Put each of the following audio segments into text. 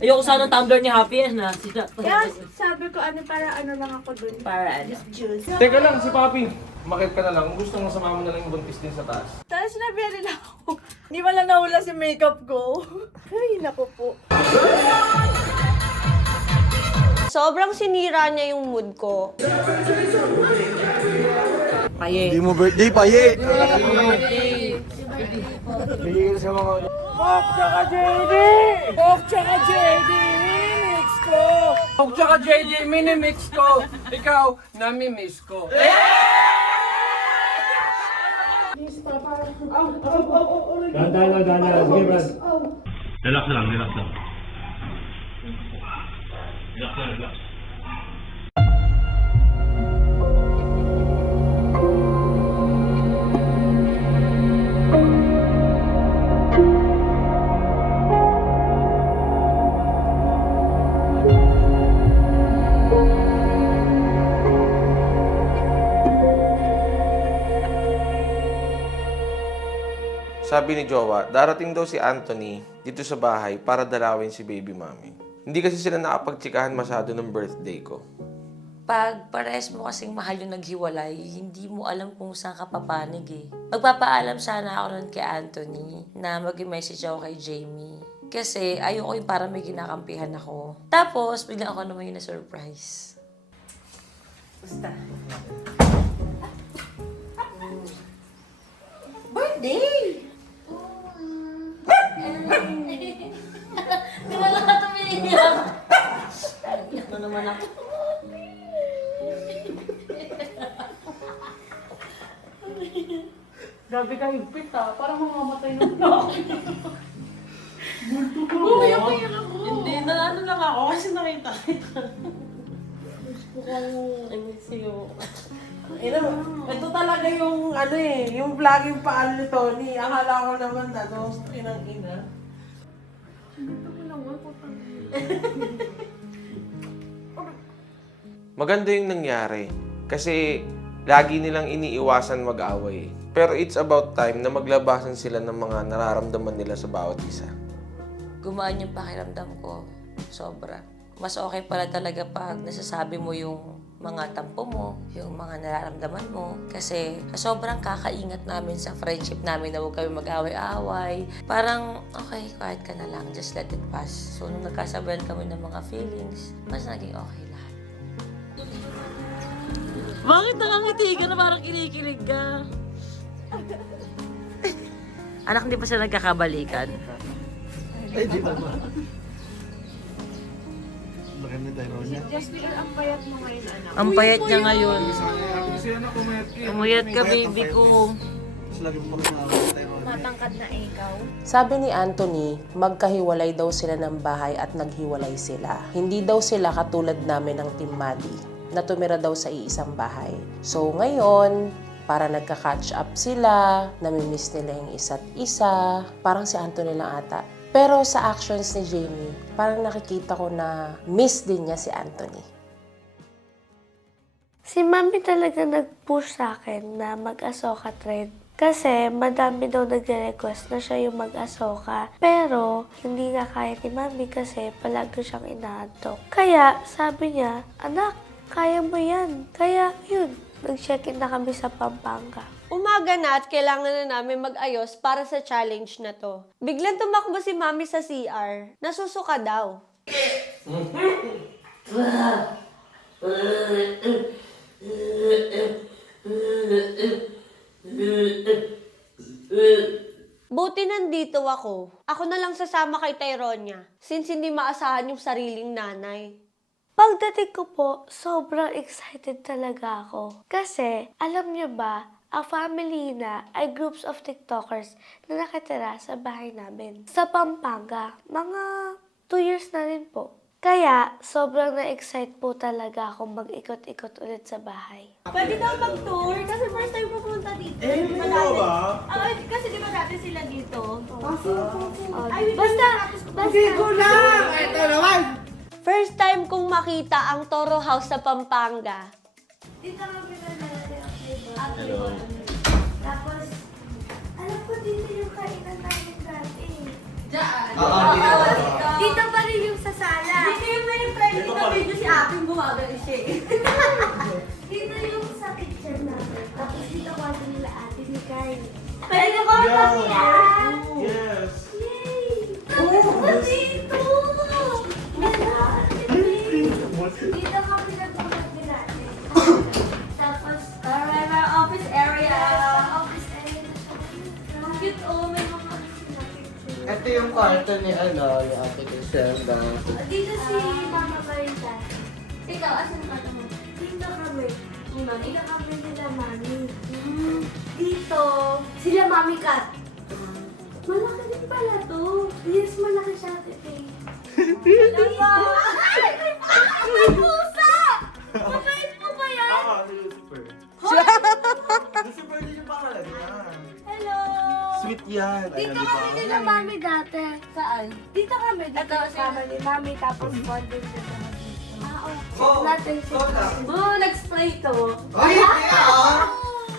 Ayoko sana ng tumbler ni Happy na. Kaya sabi ko, para ano lang ako dun. Para ano. Juice. Teka lang, si Papi. Makit ka na lang. Kung gusto mo sumama mo na lang yung buntis din sa taas. Tapos sinabi nila ako, hindi man lang nawala si makeup ko. Ay, naku po. Sobrang sinira niya yung mood ko. Paye. Hindi mo birthday, paye! Bigyan sa mga... Pok tsaka JD! Pok tsaka JD! Mix ko! Pog tsaka JJ, minimix ko. Ikaw, nami-miss ko. Dahan-dahan. Sige, Brad. Relax lang. Relax lang. Sabi ni Jowa, darating daw si Anthony dito sa bahay para dalawin si baby mommy. Hindi kasi sila nakapagtsikahan masyado ng birthday ko. Pag pares mo kasing mahal yung naghiwalay, hindi mo alam kung saan ka papanig eh. Magpapaalam sana ako nun kay Anthony na mag-message ako kay Jamie. Kasi ayoko yung parang may kinakampihan ako. Tapos, bigla ako naman yung na-surprise. Basta. Birthday! Di ba lang ka tumiiyak? Ano naman ako? Grabe ka higpit parang mamamatay na ako. Hindi, na ano lang ako kasi nakita kita. Gusto kong, I miss you. Ito talaga yung yung vlogging paano ni Tony. Akala ko naman inang ina. Maganda yung nangyari kasi lagi nilang iniiwasan mag-away. Pero it's about time na maglabasan sila ng mga nararamdaman nila sa bawat isa. Gumaan yung pakiramdam ko. Sobra. Mas okay pala talaga pag nasasabi mo yung mga tampo mo, yung mga nararamdaman mo. Kasi sobrang kakaingat namin sa friendship namin na huwag kami mag-away-away. Parang, okay, quiet ka na lang. Just let it pass. So, nung nagkasabayan kami ng mga feelings, mas naging okay lahat. Bakit nakangiti ka na parang kinikilig ka? Anak, hindi pa sila nagkakabalikan? Ay, di naman. Laki na tayo niya. Jasmine, ang payat mo ngayon, anak. Ang payat niya ngayon. Kasi ano, kumayat ka. Umayat ka, baby ko. Mas lagi mo makasama tayo niya. Matangkad na ikaw. Sabi ni Anthony, magkahiwalay daw sila ng bahay at naghiwalay sila. Hindi daw sila katulad namin ng Team Maddie, na tumira daw sa iisang bahay. So ngayon, para nagka-catch up sila, namimiss nila yung isa't isa, parang si Anthony lang ata. Pero sa actions ni Jamie, parang nakikita ko na miss din niya si Anthony. Si Mami talaga nag-push sa akin na mag-Ahsoka trend. Kasi madami daw nagre-request na siya yung mag-Ahsoka. Pero hindi nga kaya ni Mami kasi palagi siyang inaantok. Kaya sabi niya, anak, kaya mo yan. Kaya yun, nag-check-in na kami sa Pampanga. Umaga na at kailangan na namin mag-ayos para sa challenge na to. Biglang tumakbo si Mami sa CR. Nasusuka daw. Buti nandito ako. Ako na lang sasama kay Tyronia since hindi maasahan yung sariling nanay. Pagdating ko po, sobrang excited talaga ako. Kasi, alam niyo ba, ang family na ay groups of TikTokers na nakatira sa bahay namin. Sa Pampanga, mga 2 years na rin po. Kaya, sobrang na-excite po talaga akong mag-ikot-ikot ulit sa bahay. Pwede daw mag-tour kasi first time pupunta dito. ba? Kasi di ba dati sila dito? Basta, Ito naman! First time kong makita ang Toro House sa Pampanga. dito kami na Hello. Tapos, alam ko dito yung kainan namin dati. Ah, Dito pa rin yung sa Dito yung sa kitchen natin. Tapos dito kwarto nila ate ni Kai. Pwede ko ito siya! Yes. Yay! Tapos dito! Dito kami nagpupunta din natin. Tapos, Our office area. office area na siya. Ang cute, oh. May mga sila picture. Ito yung kwarto ni yung ate Griselda. Dito si Mama Marita. Ikaw, asan ka naman? Dito kami. Dito kami nila Mami. Hmm. Dito, sila Mami Kat. Malaki din pala to. Yes, malaki siya, Tete. Diba? May pusa! Mabait mo ba yan? Si Lucifer. Lucifer din yung pangalan niya. Hello! Sweet yan. Dito Ayan, kami diba? nila Mami dati. Saan? Dito kami. Dito kami ni Mami tapos bonding sa mga dito. Natin siya. Oh, nag-spray to. Ay, kaya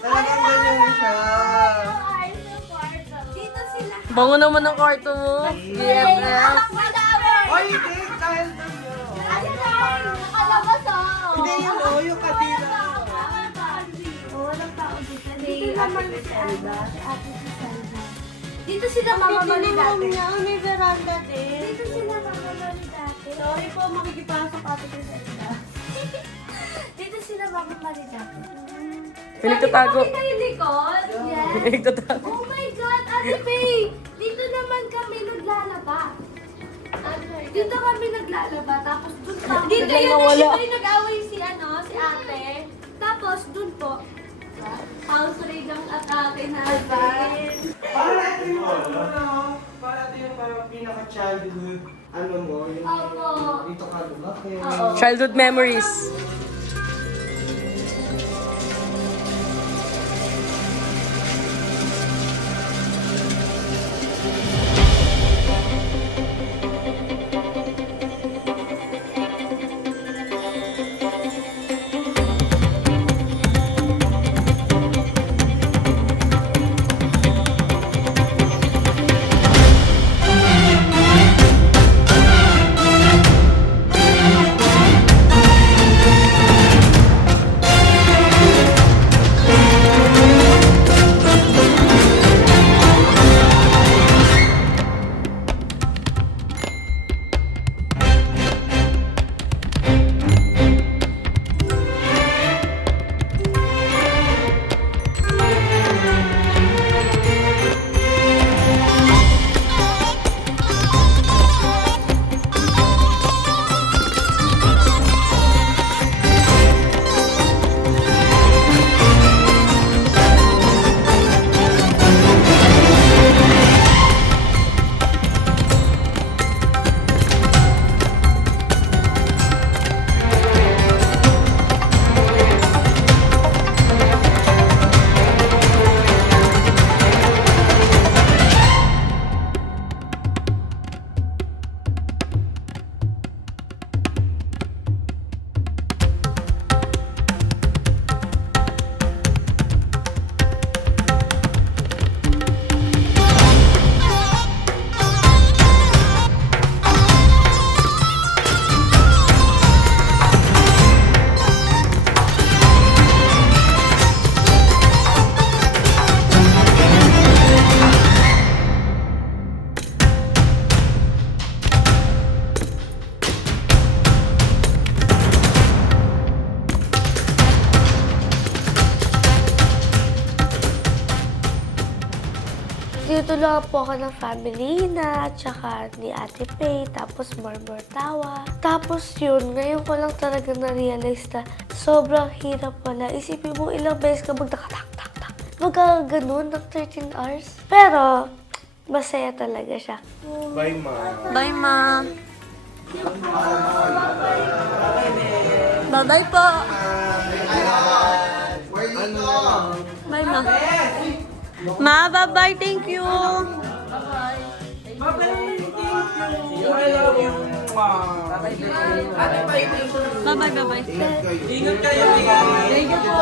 talagang ganyan siya. Ayos yung kwarto. Dito sila. Bango naman ang kwarto mo. BFF. Ay, hindi. Dahil doon yun. Nakalabas oh. Hindi yun, yung kadina. Walang tao dito. Dito naman si Alba, si Ate Griselda. Dito sila Mama Mali dati. May veranda din. Dito sila Mama Mali dati. Sorry po, makikipasok Ate Griselda. Dito sila Mama Mali dati. Pinagtatago. Kita yung likod? Yes. Pinagtatago. Oh my God, Ate Faye! Dito naman kami naglalaba. Dito kami naglalaba, tapos dun pa. Dito Dito yun, yun, nawala. dito nag-away si si ate. Tapos dun po, house raid ang atake natin. Para ito yung para ito yung parang pinaka-childhood mo, yung Opo. dito ka lumaki. Childhood memories. Tinutulungan po ako ng family na, tsaka ni Ate Faye, tapos Murmur Tawa. Tapos yun, ngayon ko lang talaga na-realize na sobrang hirap pala. Isipin mo ilang beses ka magdakatak-tak-tak. Magkaganon ng 13 hours. Pero, masaya talaga siya. Bye, ma. Bye, ma. Bye-bye po. Where you go? Bye, ma. Ma, bye-bye. Thank you. Bye-bye. Thank you. I love you. Bye-bye, bye-bye. Ingat kayo, ingat. Thank you po.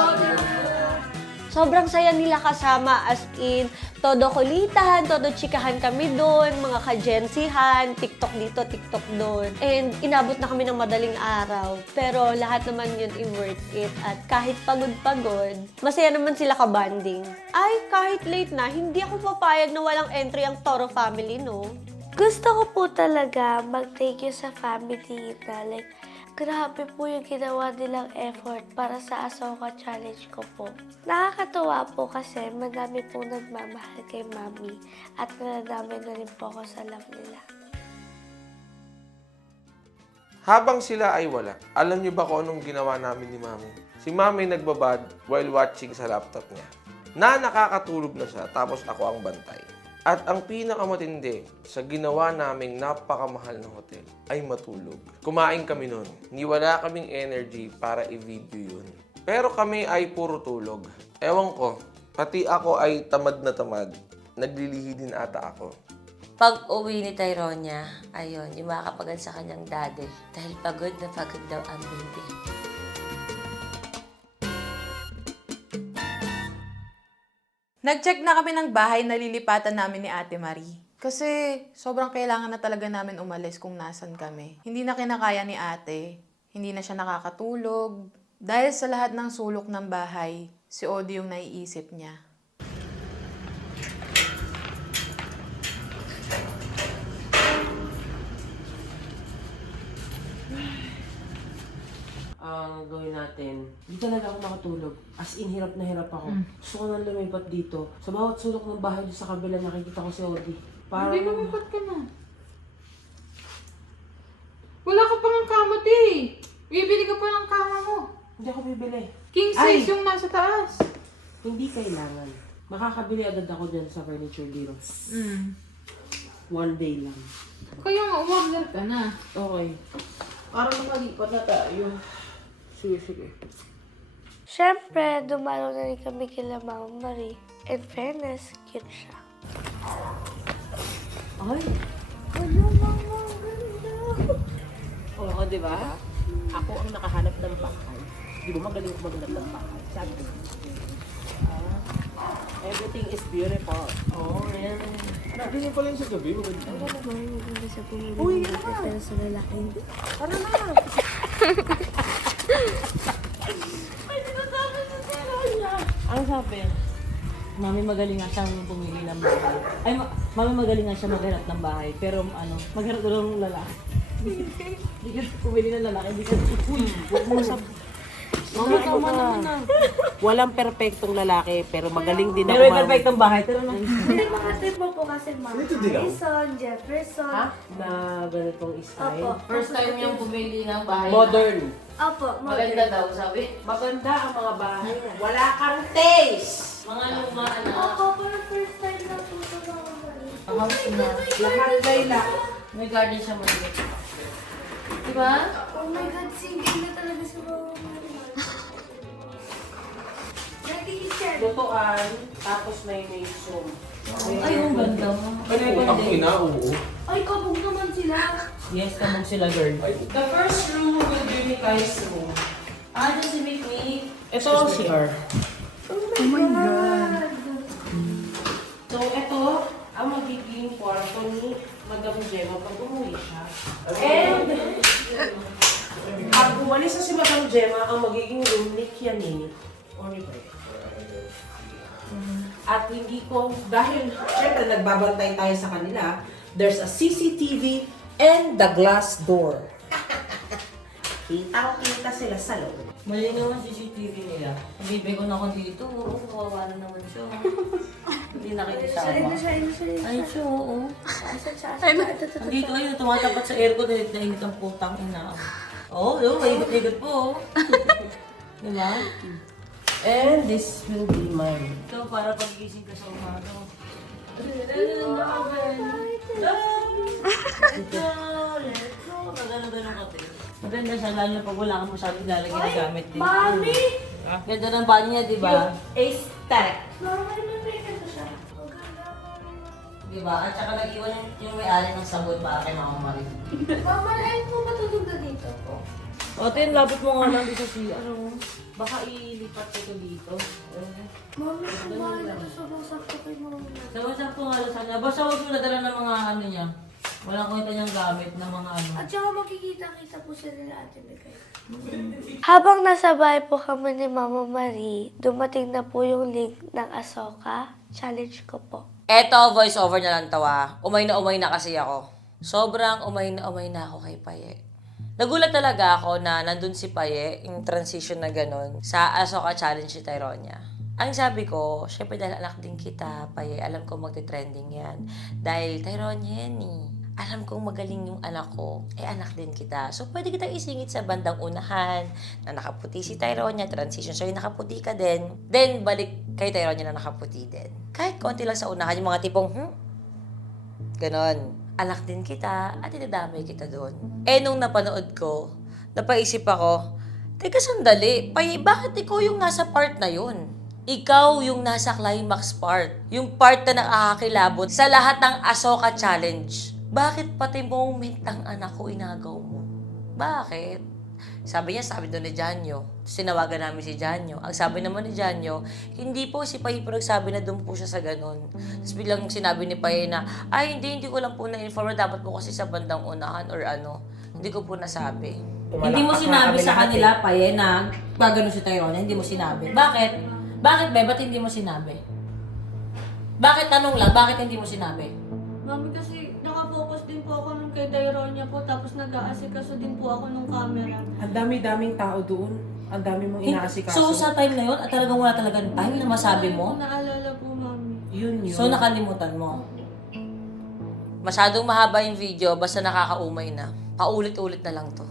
Sobrang saya nila kasama, as in, todo kulitan, todo chikahan kami doon, mga ka-gensihan, TikTok dito, TikTok doon. And inabot na kami ng madaling araw. Pero lahat naman yun i-worth it. At kahit pagod-pagod, masaya naman sila ka-banding. Ay, kahit late na, hindi ako papayag na walang entry ang Toro family, no? Gusto ko po talaga mag-thank you sa family na like, grabe po yung ginawa nilang effort para sa Ahsoka Challenge ko po. Nakakatuwa po kasi madami po nagmamahal kay Mami at nadami na rin po ako sa love nila. Habang sila ay wala, alam niyo ba kung anong ginawa namin ni Mami? Si Mami nagbabad while watching sa laptop niya. Na nakakatulog na siya, tapos ako ang bantay. At ang pinakamatindi sa ginawa naming napakamahal na hotel ay matulog. Kumain kami nun. Wala kaming energy para i-video yun. Pero kami ay puro tulog. Ewan ko, pati ako ay tamad na tamad. Naglilihi din ata ako. Pag uwi ni Tyronia, ayun, yung makakapagal sa kanyang daddy. Dahil pagod na pagod daw ang baby. Nag-check na kami ng bahay na lilipatan namin ni Ate Marie. Kasi sobrang kailangan na talaga namin umalis kung nasan kami. Hindi na kinakaya ni ate. Hindi na siya nakakatulog. Dahil sa lahat ng sulok ng bahay, si Odi yung naiisip niya. Gawin natin. Di talaga ako makatulog. As in, hirap na hirap ako. Gusto ko nang lumipat dito. Sa bawat sulok ng bahay doon sa kabila, nakikita ko si Odi. Hindi lumipat ka na. Wala ka pang kama, di. Bibili ka pa ng kama mo. Hindi ako bibili. King size yung nasa taas. Hindi kailangan. Makakabili agad ako dyan sa Furniture Bureau. One day lang. Kaya nga, umorder ka na. Okay. Para makalipat na tayo. Sige. Siyempre, dumalo na rin kami kila Mama Marie. In fairness, cute siya. Ay! Ano, Mama? Ganda! Oo, di ba? Ako ang nakahanap ng bahay. Di ba magaling ko maghanap ng bahay? Sabi ko. Everything is beautiful. Oh, yan. Ganyan pala yung sa gabi. Maganda. Maganda sa pumili ng pero sa lalaki hindi. Ano na? Ang sabi? Mami magaling nga siyang pumili ng bahay. Ay, mami magaling nga siya maghanap ng bahay. Pero maghanap daw ng lalaki. Hindi ka pumili ng lalaki. Hindi ka huwag mo sabi. Mami, tama naman na. Walang perpektong lalaki, pero magaling din ako. Pero may perfectong bahay. Pero Hindi mga trip mo po kasi Mama Jason, Jefferson. Na ganitong style. Opo. First time niyang pumili ng bahay. Modern. Opo, Maganda daw, sabi. Maganda ang mga bahay. Wala kang taste! Mga luma, anak. Opo, pero first time na po sa Mama Marie. Lahat Layla. May garden siya maliit. Diba? Oh my God, single na talaga si Mama Marie. Nag-i-kitchen. Lutuan, tapos may room. Ay, ang ganda mo. Ako ina, oo. Ay, kabog naman sila. yes, kamong sila girl. The first room will be Mikai's room. Doon si Mikmik. Ito ang CR. Oh my God. So, ito ang magiging kwarto ni Madam Gemma pag umuwi siya. And, pag umalis na si Madam Gemma, ang magiging room ni Kianini. Or ni Bray. At hindi ko, dahil syempre nagbabantay tayo sa kanila, there's a CCTV and the glass door. Kita sila sa loob. Mali naman CCTV nila. Bibig ko na ako dito. Oo, kawawa na naman siya. Hindi na kayo kasama. Ay, siya, oo. Dito ayun, tumatapat sa aircon, init na init ang putang ina. Oo, maikot-ikot po. Diba? And this will be mine. Ito, para pag-gising ka sa umaga. Maganda-ganda ka tayo. Maganda siya, lalo na pag wala kang masyadong ilalagay na gamit din. Mami! Ganda ng banyo niya, di ba? Aesthetic. Mama, may ka siya. Di ba? At saka nag-iwan yung may-ari ng sabon para kay Mama Marie. Mama, lahat mo matutog na dito po. O, Tin, labot mo nga lang dito si, baka ilipat ko ito dito. Mami, kumain na sobrang sakto kay mami. Sawasak ko nga lang sana. Basta huwag mo nadala ng mga niya. Walang kwenta niyang gamit ng mga At saka makikita-kita po sila nila Ate Miguel. Habang nasa bahay po kami ni Mama Marie, dumating na po yung link ng Ahsoka. Challenge ko po. Eto, voice over na lang tawa. Umay na kasi ako. Sobrang umay na ako kay Paye. Nagulat talaga ako na nandun si Paye, yung transition na ganun, sa Ahsoka Challenge ni Tyronia. Ang sabi ko, syempre dahil anak din kita, Paye, alam ko magte-trending yan. Dahil Tyronia yan eh. Alam kong magaling yung anak ko, anak din kita. So, pwede kita isingit sa bandang unahan na nakaputi si Tyronia, transition. So, yung nakaputi ka din. Then, balik kay Tyronia na nakaputi din. Kahit konti lang sa unahan, yung mga tipong, ganon. Anak din kita at idadamay kita doon. Nung napanood ko, napaisip ako, teka sandali, Paye, bakit ikaw yung nasa part na yun? Ikaw yung nasa climax part. Yung part na nakakakilabot sa lahat ng Ahsoka Challenge. Bakit pati moment ng anak ko inagaw mo? Bakit? Sabi doon ni Janyo. Sinawagan namin si Janyo. Ang sabi naman ni Janyo, hindi po si Paye po nagsabi na doon po siya sa ganun. Tapos biglang sinabi ni Paye na, hindi ko lang po na-inform na dapat po kasi sa bandang unahan or ano. Hindi ko po nasabi. Hindi mo sinabi sa kanila, Paye, na gagano si Tyronia. Hindi mo sinabi. Bakit? Bakit, Be? Ba't hindi mo sinabi? Bakit tanong lang, bakit hindi mo sinabi? Mami, kasi nakafocus din po ako nung kay Tyronia po, tapos nag-aasikaso din po ako nung camera. Ang dami-daming tao doon. Ang dami mong inaasikaso. So, sa time na yun, at talagang wala talagang time na masabi mo? Naalala po, Mami. Yun. So, nakalimutan mo? Masyadong mahaba yung video, basta nakakaumay na. Paulit-ulit na lang to.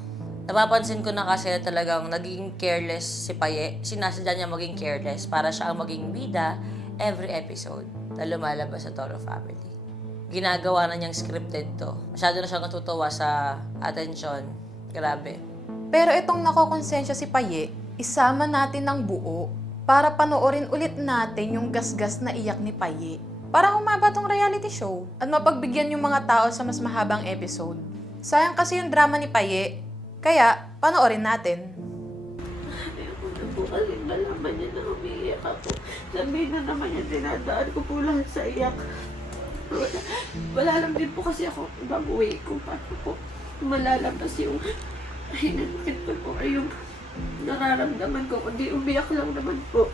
Napapansin ko na kasi talagang naging careless si Paye. Sinasadya niya maging careless para siya ang maging bida every episode na lumalabas sa Toro Family. Ginagawa na niyang scripted to. Masyado na siyang natutuwa sa atensyon. Grabe. Pero itong nakokonsensya si Paye, isama natin ng buo para panoorin ulit natin yung gasgas na iyak ni Paye. Para humaba tong reality show at mapagbigyan yung mga tao sa mas mahabang episode. Sayang kasi yung drama ni Paye, kaya panoorin natin. Ayoko na po kasi malaman niya na umiiyak ako. Sabihin na naman niya, dinadaan ko po lahat sa iyak. Wala lang din po kasi ako babuwi kung paano po malalabas yung hinanakit ko po ay yung nararamdaman ko. Kundi umiyak lang naman po.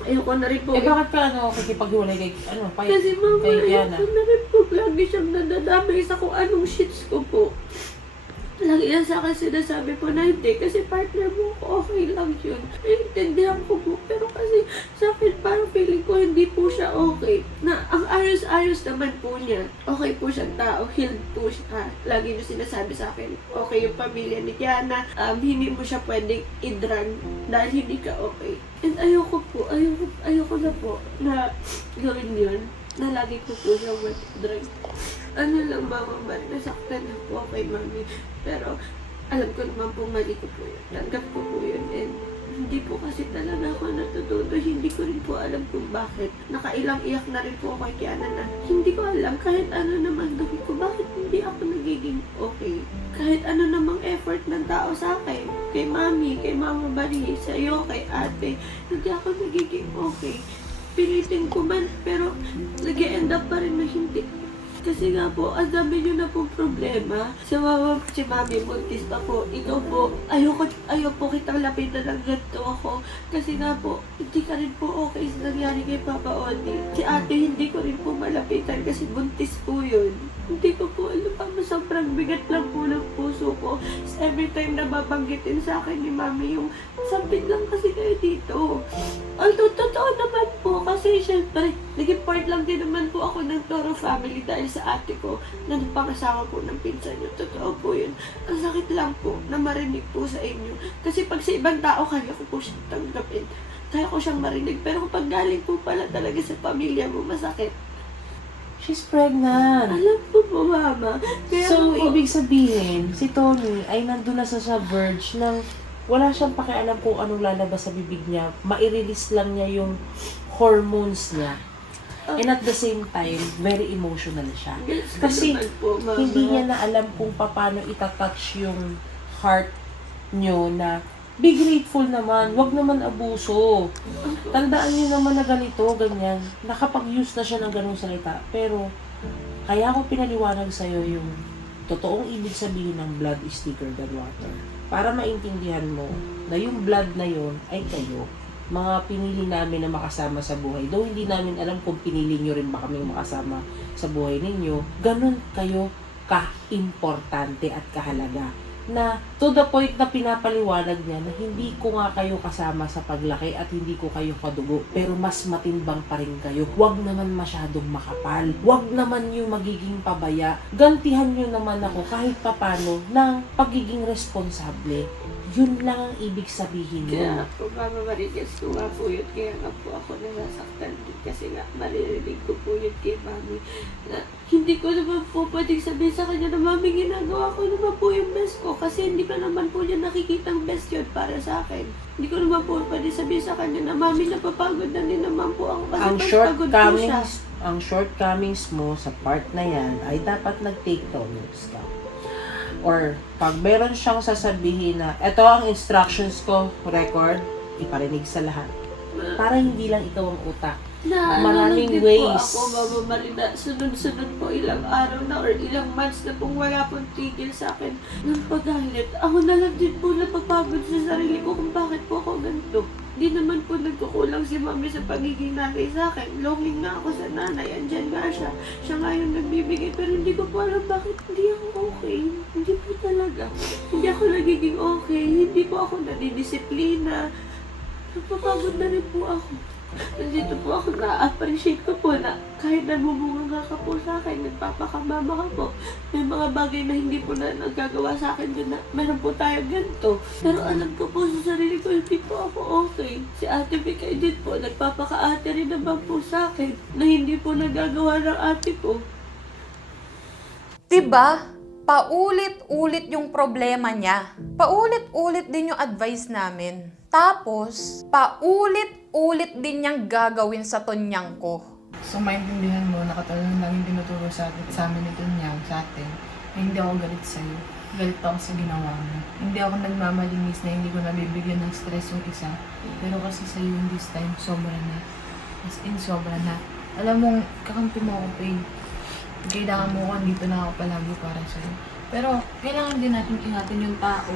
Ayoko na rin po. Bakit ka kikipaghiwalay kay, Paye? Kasi mama, kay Yana? ayoko na rin po. Lagi siyang nadadamay sa kung anong shits ko po. Lagi yan sa akin sinasabi po na hindi kasi partner mo ko, okay lang yun. Naiintindihan ko po, pero kasi sa akin parang feeling ko hindi po siya okay. Na ang ayos-ayos naman po niya. Okay po siyang tao, healed po siya. Lagi niyo sinasabi sa akin, okay yung pamilya ni Diana, hindi mo siya pwedeng i-drag dahil hindi ka okay. And ayoko na po na gawin yun. Na lagi ko po siyang drag. Ano lang, Mama Man, nasaktan na po kay Mami. Pero alam ko naman po mali ko po yun. Tanggap ko po yun. And hindi po kasi talaga ako natututo. Hindi ko rin po alam kung bakit. Nakailang iyak na rin po ako kay Kiana na hindi ko alam kahit ano naman gawin ko. Bakit hindi ako nagiging okay? Kahit ano namang effort ng tao sa akin. Kay Mami, kay Mama Marie, sa'yo, kay ate. Hindi ako nagiging okay. Pilitin ko man, pero nag-end up pa rin na hindi. Kasi nga po, ang dami nyo na pong problema. Si Mami, buntis pa po. Ikaw po, ayaw po kitang lapitan ng ganito ako. Kasi nga po, hindi ka rin po okay sa nangyari kay Papa Odi. Si ate, hindi ko rin po malapitan kasi buntis po yun. Hindi ko po alam pa, sobrang bigat lang po ng puso ko. Every time na babanggitin sa akin ni Mami yung sampit lang kasi kayo dito. Although, totoo naman po kasi syempre, naging part lang din naman po ako ng Toro Family dahil sa ate ko na napangasawa po ng pinsan niyo. Totoo po yun. Ang sakit lang po na marinig po sa inyo. Kasi pag sa ibang tao, kaya ko po siyang tanggapin. Kaya ko siyang marinig. Pero kapag galing po pala talaga sa pamilya mo, masakit. She's pregnant. Alam ko po, Mama. Kaya So, po, ibig sabihin, si Tony ay nandun na sa verge ng wala siyang pakialam kung anong lalabas sa bibig niya. Ma-release lang niya yung hormones niya. And at the same time, very emotional siya. Kasi po, Mama. hindi niya na alam kung paano itatouch yung heart nyo na be grateful naman, wag naman abuso. Tandaan nyo naman na ganito, ganyan. Nakapag-use na siya ng ganung salita. Pero, kaya ko pinaliwanag sa'yo yung totoong ibig sabihin ng blood is thicker than water. Para maintindihan mo na yung blood na yun ay kayo. Mga pinili namin na makasama sa buhay. Though hindi namin alam kung pinili nyo rin ba kaming makasama sa buhay ninyo, ganun kayo ka-importante at kahalaga. Na to the point na pinapaliwanag niya na hindi ko nga kayo kasama sa paglaki at hindi ko kayo kadugo, pero mas matimbang pa rin kayo. Huwag naman masyadong makapal. Huwag naman yung magiging pabaya. Gantihan nyo naman ako kahit papano ng pagiging responsable. Yun lang ang ibig sabihin Kaya nyo. po, Mama Marites ko nga po yun. Kaya nga po ako nasasaktan din. Kasi nga, maririnig ko po yun kay Mami. Na hindi ko naman po pwedeng sabihin sa kanya na Mami, ginagawa ko naman po yung best ko. Kasi hindi pa naman po niya nakikitang best yun para sa akin. Hindi ko naman po pwede sabihin sa kanya na Mami, napapagod na din naman po ako. Kasi Ang mas pagod po siya. shortcomings mo sa part na yan ay dapat nag-take notes ka. Or pag meron siyang sasabihin na eto ang instructions ko, record, iparinig sa lahat. Para hindi lang ikaw ang utak. Maraming ways. Po ako, Mama Marina, sunod-sunod po ilang araw na or ilang months na pong wala pong tigil sa akin ng paghalit. Ako na lang din po napapagod sa sarili ko kung bakit po ako ganito. Di naman po nagkukulang si Mami sa pagiging nanay sa akin. Longing nga ako sa nanay, andyan nga siya. Siya nga yung nagbibigay, pero hindi ko po alam bakit hindi ako okay. Hindi po talaga. Hindi ako nagiging okay. Hindi po ako nadidisiplina. Napapagod na rin po ako. Nandito po ako, na-appreciate ko po na kahit namumunga ka po sa akin, nagpapakamama ka po. May mga bagay na hindi po na nagagawa sa akin din na meron po tayo ganito. Pero alam ko po sa sarili ko, hindi po ako okay. Si Ate Bikay din po, nagpapaka-ate rin naman po sa akin na hindi po nagagawa ng ate ko. Diba? Paulit-ulit yung problema niya. Paulit-ulit din yung advice namin. Tapos, paulit-ulit din niyang gagawin sa Tonyang ko. So, maintindihan mo, nakatulong lang yung tinuturo sa amin ni Tonyang, sa atin. Hindi ako galit sa'yo. Galit ako sa ginawa mo. Hindi ako nagmamalinis na hindi ko nabibigyan ng stress yung isa. Pero kasi sa'yo yung this time, sobra na. As in, sobra na. Alam mo, kakampi mo ako, Pay. Kailangan mo ko, dito na ako palagi para sa'yo. Pero, kailangan din natin ingatan yung tao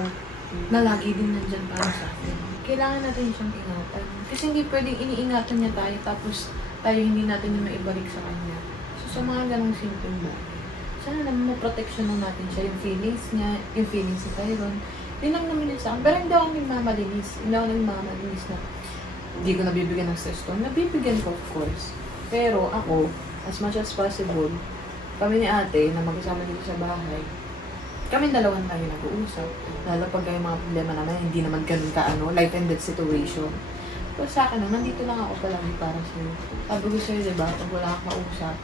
na lagi din nandyan para sa atin. Kailangan natin siyang ingatan. Kasi hindi pwedeng iniingatan niya tayo tapos tayo hindi natin yung maibalik sa kanya. So, sa mga ganong simple bagay, sana naman maproteksyonan natin siya, yung feelings niya, yung feelings ni Tyron. Yun lang naman yun sa akin. Pero hindi ako nagmamalinis. Hindi ako nagmamalinis na hindi ko nabibigyan ng stress to. Nabibigyan ko, of course. Pero ako, as much as possible, kami ni ate na magkasama dito sa bahay, kami dalawa na tayo nag-uusap. Lalo pag yung mga problema naman, hindi naman ganun ka life and death situation. Pero sa akin naman, dito lang ako palagi para sa'yo. Sabi ko sa'yo, diba, pag wala kang kausap,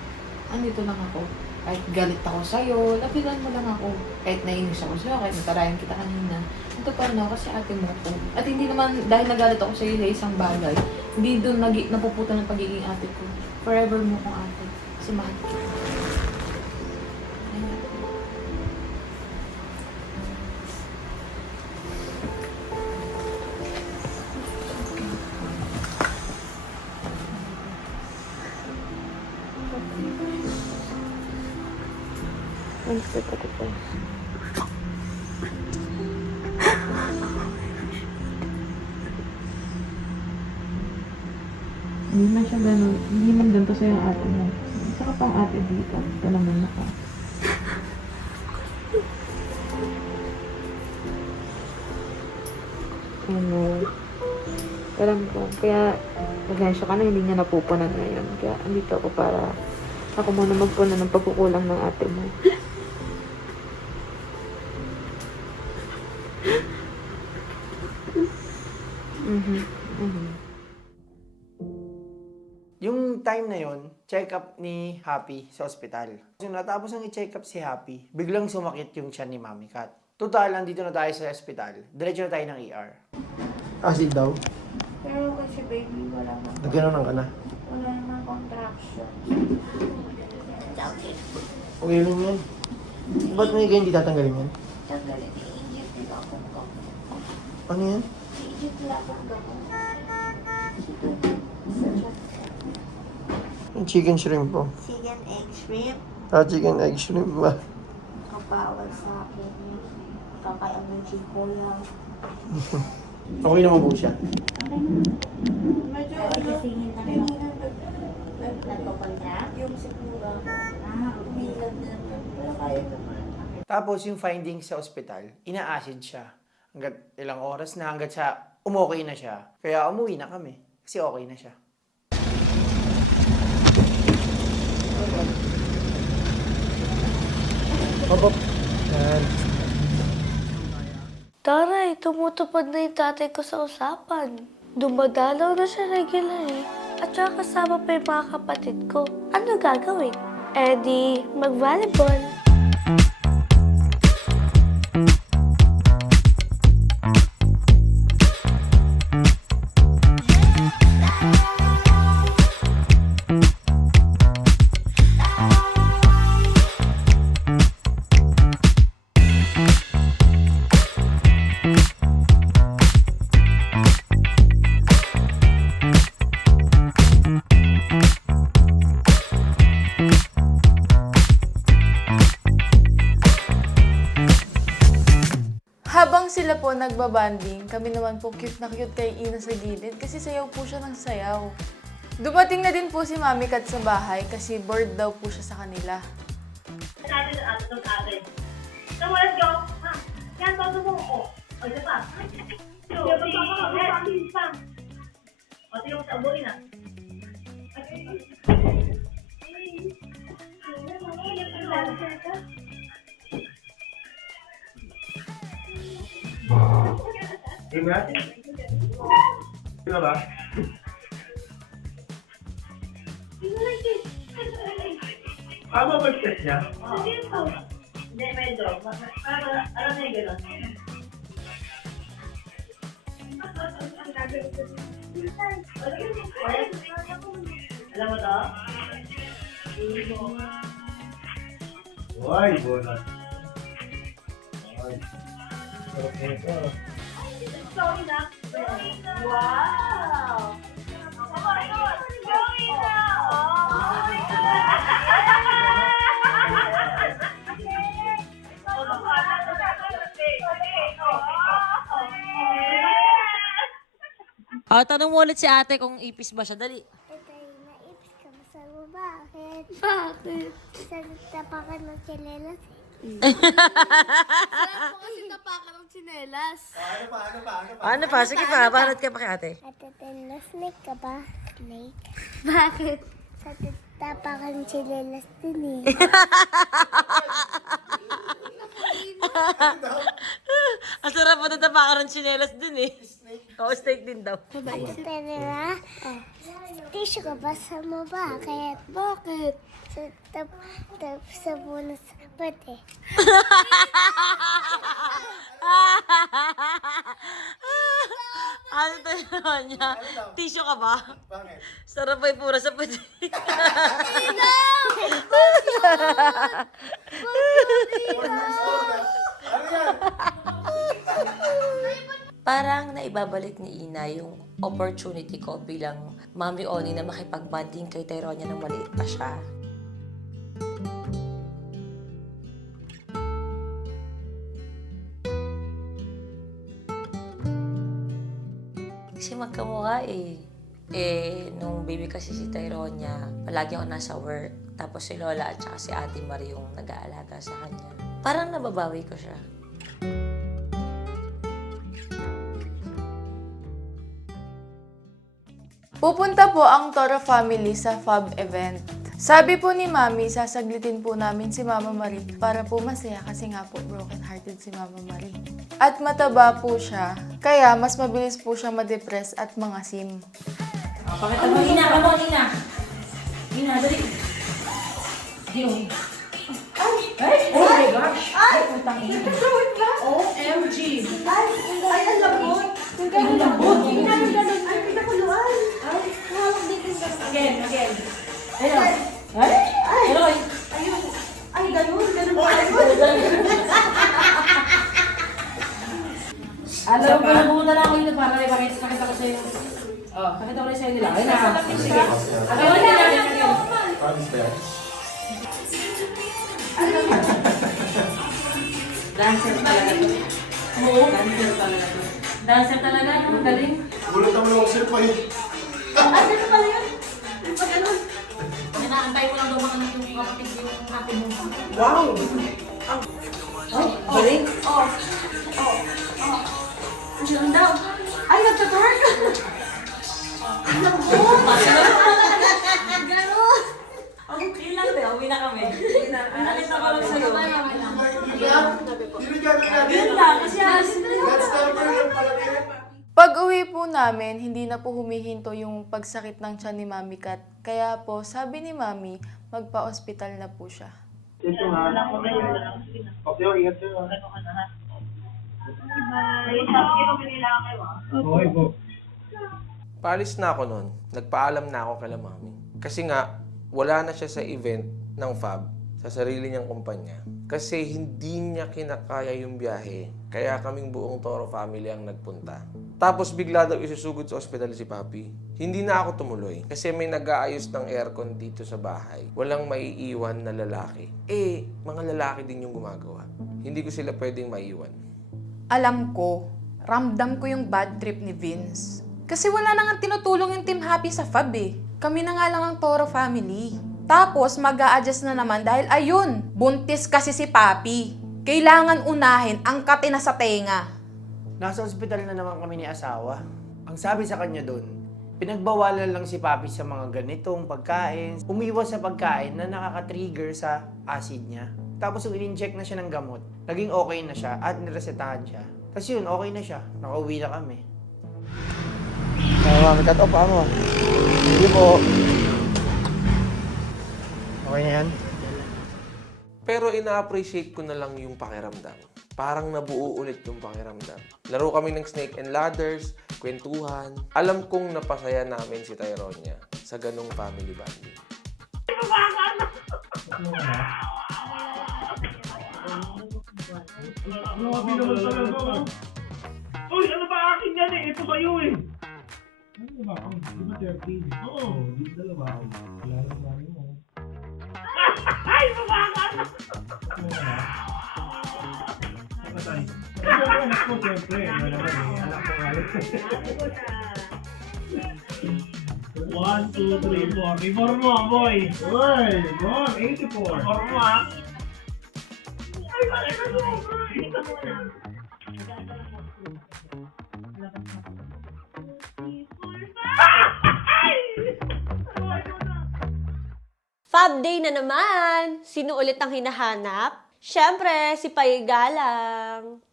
andito lang ako. Kahit galit ako sa'yo, lapitan mo lang ako. Kahit nainis ako sa'yo, kahit natarayan kita kanina. Ito pa rin ako kasi ate mo ko. At hindi naman, dahil nagalit ako sa'yo sa isang bagay, hindi doon napuputa ng pagiging ate ko. Forever mo kong ate. Kasi mahal kita. Hindi man siya ganun. Hindi man ganito sa'yo ang ate mo. Saka pang ate dito. Ito naman naka. Ano? Alam ko. Kaya, naglansya ka na, hindi niya napupunan ngayon. Kaya, andito ako para ako muna magpunan ng pagkukulang ng ate mo. Yung time na yon, check up ni Happy sa ospital. So, natapos ang i-check up si Happy, biglang sumakit yung tiyan ni Mami Kat. Total, nandito na tayo sa ospital. Diretso na tayo ng ER. Acid daw? Pero kasi baby, wala na. Nagganon ka na? Wala na contraction. Okay lang yan. Ba't may ganyan di tatanggalin yan? Tanggalin, i-inject nila ako. Ano yan? Yung chicken shrimp po. Chicken egg shrimp. Chicken egg shrimp ba? Kapawal sa akin. Kakaya ng chico lang. Okay naman po siya. Medyo nagpapal niya? Yung sigura. Bilag na naman. Pero kaya naman. Tapos yung findings sa ospital, ina-acid siya. Hanggat ilang oras na, hanggat sa umokay na siya. Kaya umuwi na kami. Kasi okay na siya. Hop. Yan. Taray, tumutupad na yung tatay ko sa usapan. Dumadalaw na siya regular eh. At saka kasama pa yung mga kapatid ko. Ano gagawin? Eh di, mag-volleyball. Habang sila po nagbabanding, kami naman po cute na cute kay Ina sa gilid kasi sayaw po siya ng sayaw. Dumating na din po si Mami Kat sa bahay kasi bored daw po siya sa kanila. So let's go. Yan, bago mo ko. O, diba? O, tingnan mo sa abuhin na. Diba? Diba ba? Ano ba test niya? Hindi, medyo. Alam na yung gano'n. Alam mo to? Uy, bonus. Ay. Sarap nito. Sorry na. Wow! Sorry na! Oh my Tanong mo ulit si ate kung ipis ba siya. Dali. Naipis ka ba sa bakit? Bakit? Sa tapakan ng tsinelas. Sarap mo kasi tapakan ng tsinelas. Ano pa? Sige pa, panat ka pa kay ate. At snake ka ba? Snake? Bakit? Sa tapakan ng tsinelas din eh. Ang sarap mo natapakan ng tsinelas din eh. Oo, steak din daw. Tara, tissue ka ba sa mo? Bakit? Bakit? Sa bonus pati. Ano tayo niya? Tissue ka ba? Bakit? Sarap ay pura sa pati. Parang naibabalik ni Ina yung opportunity ko bilang Mami Oni na makipag-bonding kay Tyronia nang maliit pa siya. Kasi magkamukha eh. Nung baby kasi si Tyronia, palagi ako nasa work. Tapos si Lola at saka si Ate Marie yung nag-aalaga sa kanya. Parang nababawi ko siya. Pupunta po ang Toro family sa FAB event. Sabi po ni Mami, sasaglitin po namin si Mama Marie para po masaya kasi nga po broken-hearted si Mama Marie. At mataba po siya, kaya mas mabilis po siya ma-depress at mga sim. Pakita mo, Ina. Come on, Ina. Ina, dali. Ayun. Ay! Oh my gosh! Ay! Putang ina. OMG! Ay, ang lambot! Ang lambot! Ang ganun! Ay, pinakuluan! Ay, hawak dito yung ganun. Again. Ayun. Ay! Ay! Ayun! Ay, ganun! Ganun pa! Alam mo na muna sa'yo. Oh, pakita ko rin sa'yo nila. Ayun na. Sige. Ayun na. Promise ba yan? Dancer talaga to. Oo. Dancer talaga to. Dancer talaga, no? Galing. Gulat naman ako sa'yo pa eh. Ano na pala yun? Pag ano? Inaantay ko lang daw mga yung kapatid yung natin mo. Wow! Galing? Oo. Ang daw. Ay, nagtatwerk! Alam ko! Gano'n! Okay lang, te. Uwi na kami. Nakita ko lang sa gawa namin. Yun lang, kasi asin na yun. Pag uwi po namin, hindi na po humihinto yung pagsakit ng tiyan ni Mami Kat. Kaya po, sabi ni Mami, magpa-ospital na po siya. Ito nga. Okay, ingat siya. Okay po. Paalis na ako noon. Nagpaalam na ako kay Mami. Kasi nga, wala na siya sa event ng FAB sa sarili niyang kumpanya. Kasi hindi niya kinakaya yung biyahe. Kaya kaming buong Toro family ang nagpunta. Tapos bigla daw isusugod sa ospital si Papi. Hindi na ako tumuloy. Kasi may nag-aayos ng aircon dito sa bahay. Walang maiiwan na lalaki. Mga lalaki din yung gumagawa. Hindi ko sila pwedeng maiwan. Alam ko, ramdam ko yung bad trip ni Vince. Kasi wala na nga tinutulong yung Team Happy sa FAB eh. Kami na nga lang ang Toro family. Tapos mag-a-adjust na naman dahil ayun, buntis kasi si Papi. Kailangan unahin ang katina sa tenga. Nasa ospital na naman kami ni asawa. Ang sabi sa kanya doon, pinagbawalan lang si Papi sa mga ganitong pagkain. Umiwas sa pagkain na nakaka-trigger sa acid niya. Tapos yung in-inject na siya ng gamot, naging okay na siya at niresetahan siya. Tapos yun, okay na siya. Nakauwi na kami. Mami, cut-off mo. Hindi po. Okay na yan? Pero ina-appreciate ko na lang yung pakiramdam. Parang nabuo ulit yung pakiramdam. Laro kami ng snake and ladders, kwentuhan. Alam kong napasaya namin si Tyronia sa ganong family bonding. Uy, ano ba akin yan eh? Ito kayo eh. Ano ba ako? Di ba 13? Oo, di dalawa ako. Wala lang ba mo? Ay, mabakan! Napatay. Ano ba anak ko, siyempre? Ano naman eh? Anak ko nga yun. 1, 2, 3, 4. Before mo, boy! Uy! Bon! 84! Before mo, ha? Ay, bakit na mo? Dito mo na. Fab Day na naman! Sino ulit ang hinahanap? Siyempre, si Paigalang.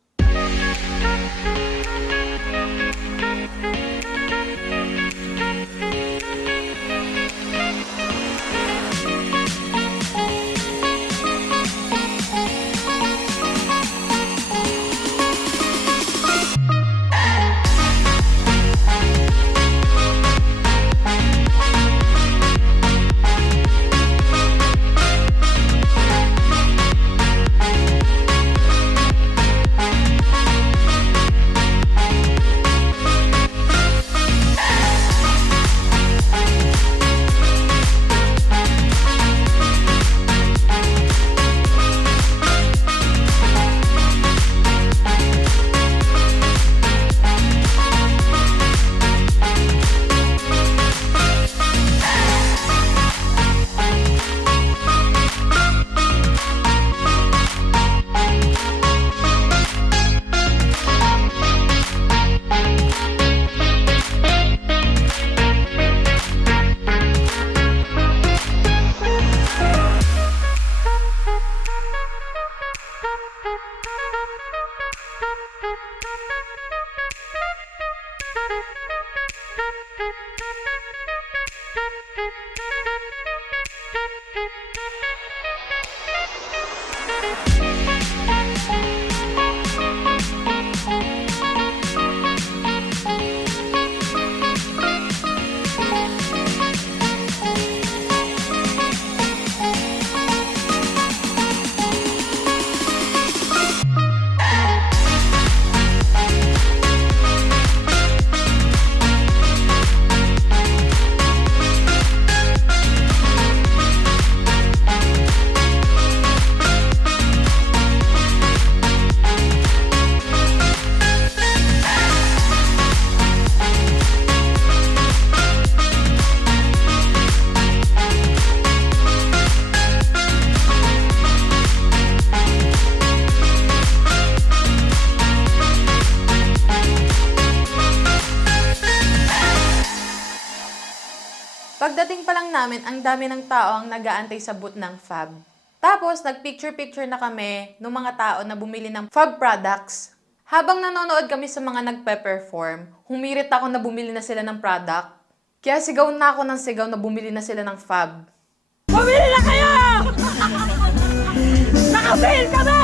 namin, ang dami ng tao ang nag-aantay sa booth ng Fab. Tapos, nag-picture-picture na kami ng mga tao na bumili ng Fab products. Habang nanonood kami sa mga nagpe-perform, humirit ako na bumili na sila ng product. Kaya sigaw na ako ng sigaw na bumili na sila ng Fab. Bumili na kayo! Naka-fail kami!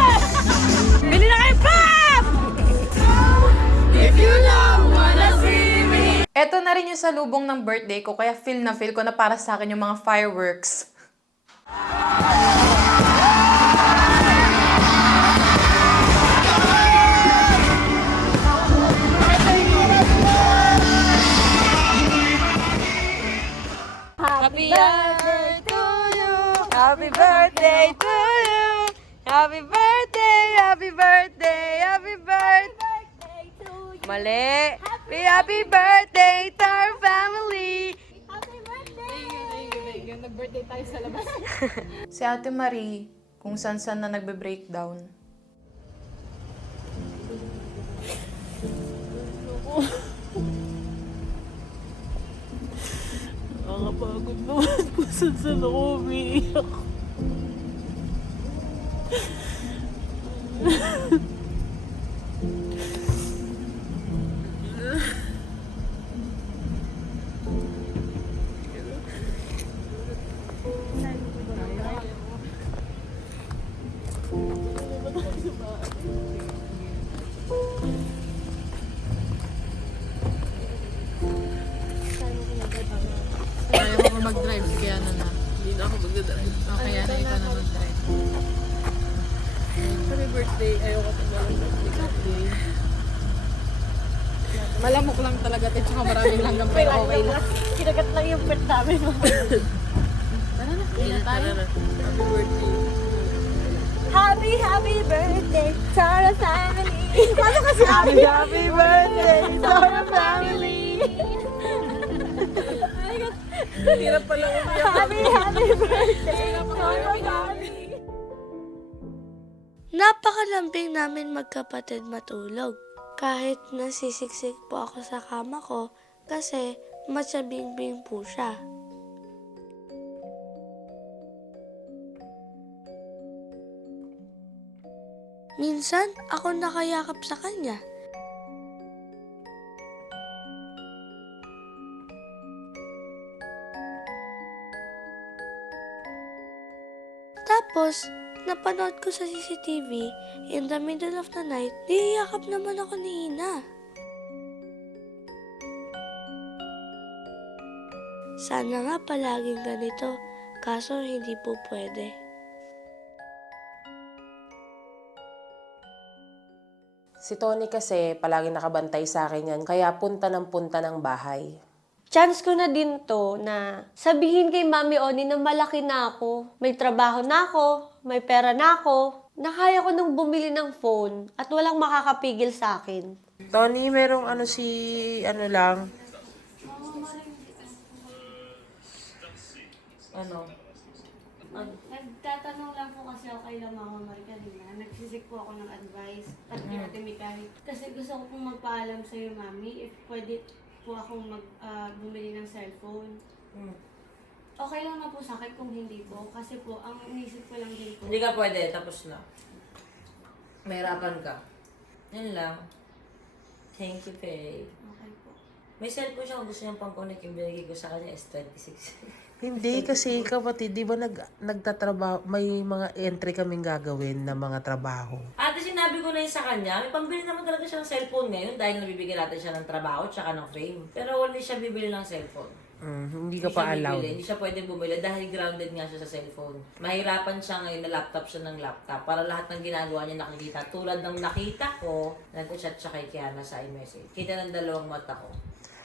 Bili na kayo, Fab! If you don't wanna see me. Eto na rin yung salubong ng birthday ko, kaya feel na feel ko na para sa akin yung mga fireworks. Happy birthday to you! Happy birthday to you! Happy birthday! Happy birthday! Happy birthday to you! Mali! Happy birthday to our family! Happy birthday! Nag-birthday tayo sa labas. Si Ate Marie, kung saan-saan na nagbe-breakdown. Nakakapagod naman kung saan ako umiiyak. Kaya mo mag-drive, kaya na. Hindi na ako mag-drive. Kaya na ikaw na mag-drive. Happy birthday. Ayoko pa nalang birthday. Malamok lang talaga ito, tsaka maraming langgam, pero okay lang. Kinagat lang yung pet namin. Tara na, hindi na tayo. Happy birthday. Happy birthday to our family! Paano kasi happy birthday to our family! Hirap pala umiyak. Happy birthday to our family! Napakalambing namin magkapatid matulog. Kahit nasisiksik po ako sa kama ko kasi matsabing-bing po siya. Minsan, ako nakayakap sa kanya. Tapos, napanood ko sa CCTV, in the middle of the night, niyayakap naman ako ni Ina. Sana nga palaging ganito, kaso hindi po pwede. Si Tony kasi palagi nakabantay sa akin yan, kaya punta ng bahay. Chance ko na din to na sabihin kay Mami Oni na malaki na ako, may trabaho na ako, may pera na ako, na kaya ko nang bumili ng phone at walang makakapigil sa akin. Tony, merong lang. Ano? Nagtatanong lang po kasi ako kay Mama Mar kanina. Nagsisik po ako ng advice at kay Ate Mikari. Kasi gusto ko pong magpaalam sa'yo, Mami, if pwede po akong bumili ng cellphone. Okay lang na po sa akin kung hindi po. Kasi po, ang inisip ko lang din po. Hindi ka pwede, tapos na. Mahirapan ka. Yun lang. Thank you, Faye. Okay po. May cellphone siya kung gusto niyang pang-connect. Yung binigay ko sa kanya is 26. Hindi, kasi kapatid, di ba nagtatrabaho, may mga entry kaming gagawin na mga trabaho. Ate, sinabi ko na yun sa kanya, may pambili naman talaga siya ng cellphone ngayon dahil nabibigyan natin siya ng trabaho tsaka ng frame. Pero hindi siya bibili ng cellphone. Hindi ka pa allowed. Hindi siya pwede bumili dahil grounded nga siya sa cellphone. Mahirapan siya ngayon na laptop siya ng laptop para lahat ng ginagawa niya nakikita. Tulad ng nakita ko, nag-chat siya kay Kiana sa iMessage. Kita ng dalawang mata ko.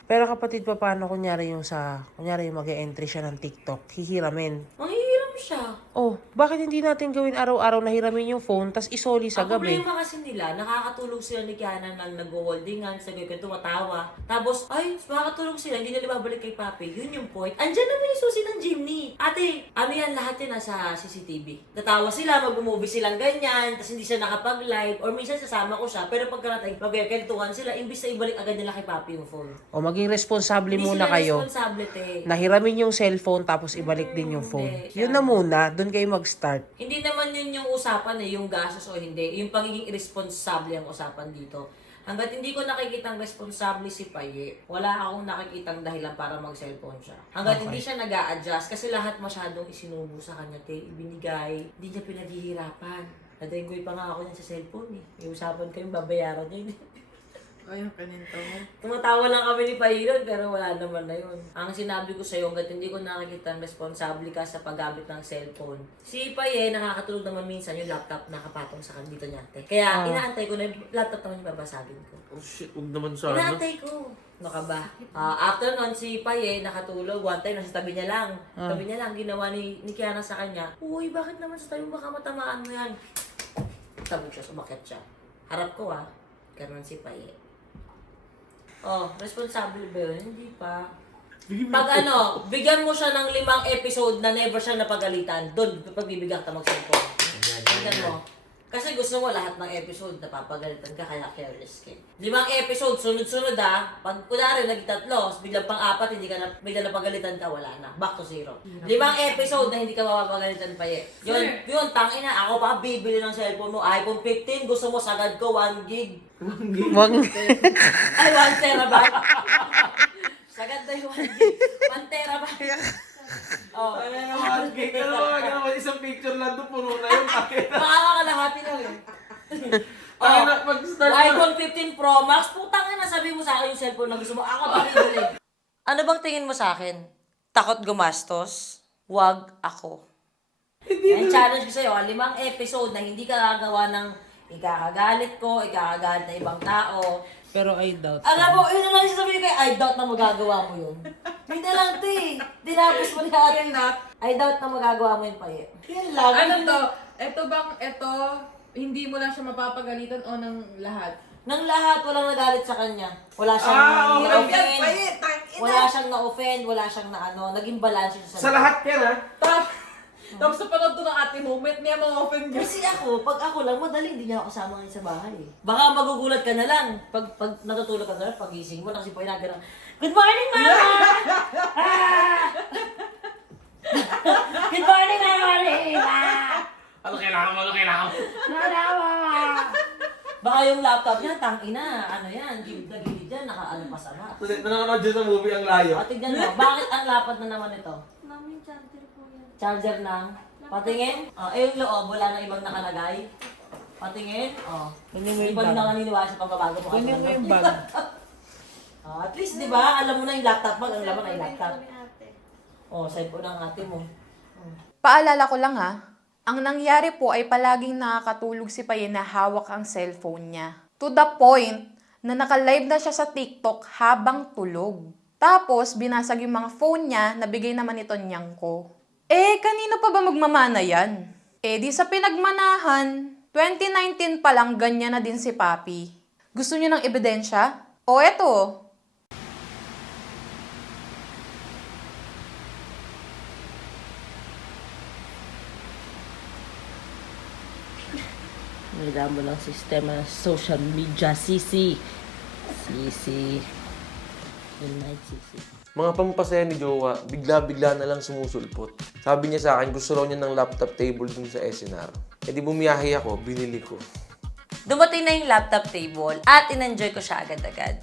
Pero kapatid, paano kunyari yung mag-e-entry siya ng TikTok? Hihiramin. Manghihiram siya. Oh, bakit hindi natin gawin araw-araw na hiramin yung phone tas isoli sa Ang gabi? problema kasi nila, nakakatulog sila ni Kiana nang nag-holdingan, sa gabi tumatawa. Tapos, ay, makakatulog sila, hindi nila babalik kay Papi. Yun yung point. Andyan naman yung susi ng Jimny. Ate, yan lahat yan nasa CCTV. Tatawa sila, mag-movie silang ganyan, tas hindi siya nakapag-live, or minsan sasama ko siya, pero pagkaratay, magkakentuhan sila, imbis na ibalik agad nila kay Papi yung phone. O maging responsable Hindi muna sila kayo. responsable, te. Nahiramin yung cellphone tapos ibalik din yung phone. hindi. Yun na muna, doon kayo mag-start. Hindi naman yun yung usapan yung gastos o hindi. Yung pagiging irresponsible ang usapan dito. Hanggat hindi ko nakikitang responsable si Paye, wala akong nakikitang dahilan para mag-cellphone siya. Hanggat hindi siya nag-a-adjust, kasi lahat masyadong isinubo sa kanya, ibinigay, hindi niya pinaghihirapan. Nadengoy pa nga ako niyan sa cellphone eh. May usapan kayong babayaran niya. Ay, yung kaninto mo. Tumatawa lang kami ni Pairon, pero wala naman na yun. Ang sinabi ko sa'yo, hanggat hindi ko nakikita responsable ka sa paggamit ng cellphone. Si Paye, nakakatulog naman minsan yung laptop nakapatong sa dito niya. Kaya inaantay ko na yung laptop naman yung babasagin ko. Oh shit, huwag naman sana. Inaantay ko. Ano ka ba? After nun, si Paye nakatulog. One time, nasa tabi niya lang. Tabi niya lang, ginawa ni Kiana sa kanya. Uy, bakit naman sa tabi baka matamaan mo yan? Tabog siya, sumakit siya. Harap ko ganun si Paye. Oh, responsable ba yun? Hindi pa. Pag bigyan mo siya ng 5 episode na never siya napagalitan, doon pagbibigyan ka mag-cellphone. Tingnan mo. Kasi gusto mo lahat ng episode napapagalitan ka, kaya careless ka. 5 episode, sunod-sunod Pag kunwari nag-3, biglang pang-4, hindi ka na, biglang napagalitan ka, wala na. Back to 0. 5 episode na hindi ka mapapagalitan pa Yun, tangina, ako pa bibili ng cellphone mo. iPhone 15, gusto mo sagad ko 1 gig. 1 terabyte. Sagad na yung 1 gig. 1 terabyte. Oh. Ano naman, isang picture lang doon, puno na yun. Makakalahati na yun. Mag-start iPhone 15 Pro Max, putang na sabi mo sa akin yung cellphone na gusto mo. Ako pa bibili. Ano bang tingin mo sa akin? Takot gumastos? Wag ako. Ang challenge ko sa'yo, 5 episode na hindi ka gagawa ng ikakagalit ko, ikakagalit na ibang tao. Pero I doubt. Alam mo, yun na lang sasabihin ko, I doubt na magagawa mo yun. Yun na lang, te. Dinapos mo na atin. I doubt na magagawa mo yun pa Yan lang. Ano to? Ito, hindi mo lang siya mapapagalitan o ng lahat? Nang lahat, walang nagalit sa kanya. Wala siyang na-offend. Wala siyang na-offend, wala siyang naging balance siya Sa lahat yan Tapos sa panood to ng ate mo, may mga offend ka. Kasi pag ako lang, madali, hindi niya ako kasama ngayon sa bahay. Baka magugulat ka na lang. Pag natutulog ka na lang, pagising mo, kasi po inagano, Good morning, Mama! Good morning, Mama! Ano kailangan mo? Baka yung laptop niya, tangina, gilid na gilid yan, pa sama. Nakanood dyan sa movie ang layo. Tignan mo, bakit ang lapad na naman ito? Mami, charger po yan. Charger ng patingin. Yung loob, wala nang ibang nakalagay. Patingin. Hindi pa rin naniniwala sa pagbabago mo. Kunin mo yung bag. At least, di ba, alam mo na yung laptop mo, ang laman ay laptop. Side po ng ate mo. Paalala ko lang ang nangyari po ay palaging nakakatulog si Paye na hawak ang cellphone niya. To the point na naka-live na siya sa TikTok habang tulog. Tapos, binasag yung mga phone niya, nabigay naman ito niyang ko. Kanino pa ba magmamana yan? Di sa pinagmanahan, 2019 pa lang ganyan na din si Papi. Gusto niyo ng ebidensya? Eto. Nila mo ng sistema ng social media, Sisi. Good night, Sisi. Mga pampasaya ni Jowa, bigla-bigla na lang sumusulpot. Sabi niya sa akin, gusto raw niya ng laptop table dun sa SNR. Di bumiyahe ako, binili ko. Dumating na yung laptop table at in-enjoy ko siya agad-agad.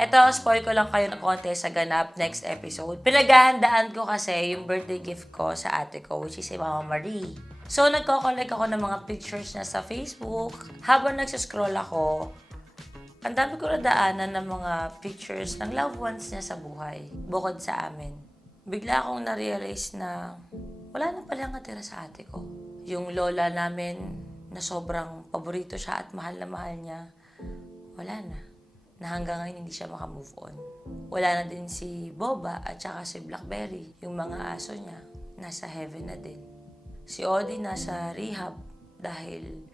Ito, spoil ko lang kayo ng konti sa ganap next episode. Pinaghahandaan ko kasi yung birthday gift ko sa ate ko, which is si Mama Marie. So, nagko-collect ako ng mga pictures niya sa Facebook. Habang nagsascroll ako, ang dami ko nadaanan ng mga pictures ng loved ones niya sa buhay, bukod sa amin. Bigla akong na-realize na wala na pala natira sa ate ko. Yung lola namin na sobrang paborito siya at mahal na mahal niya, wala na. na hanggang ngayon hindi siya makamove on. Wala na din si Boba at saka si Blackberry. Yung mga aso niya, nasa heaven na din. Si Odi nasa rehab dahil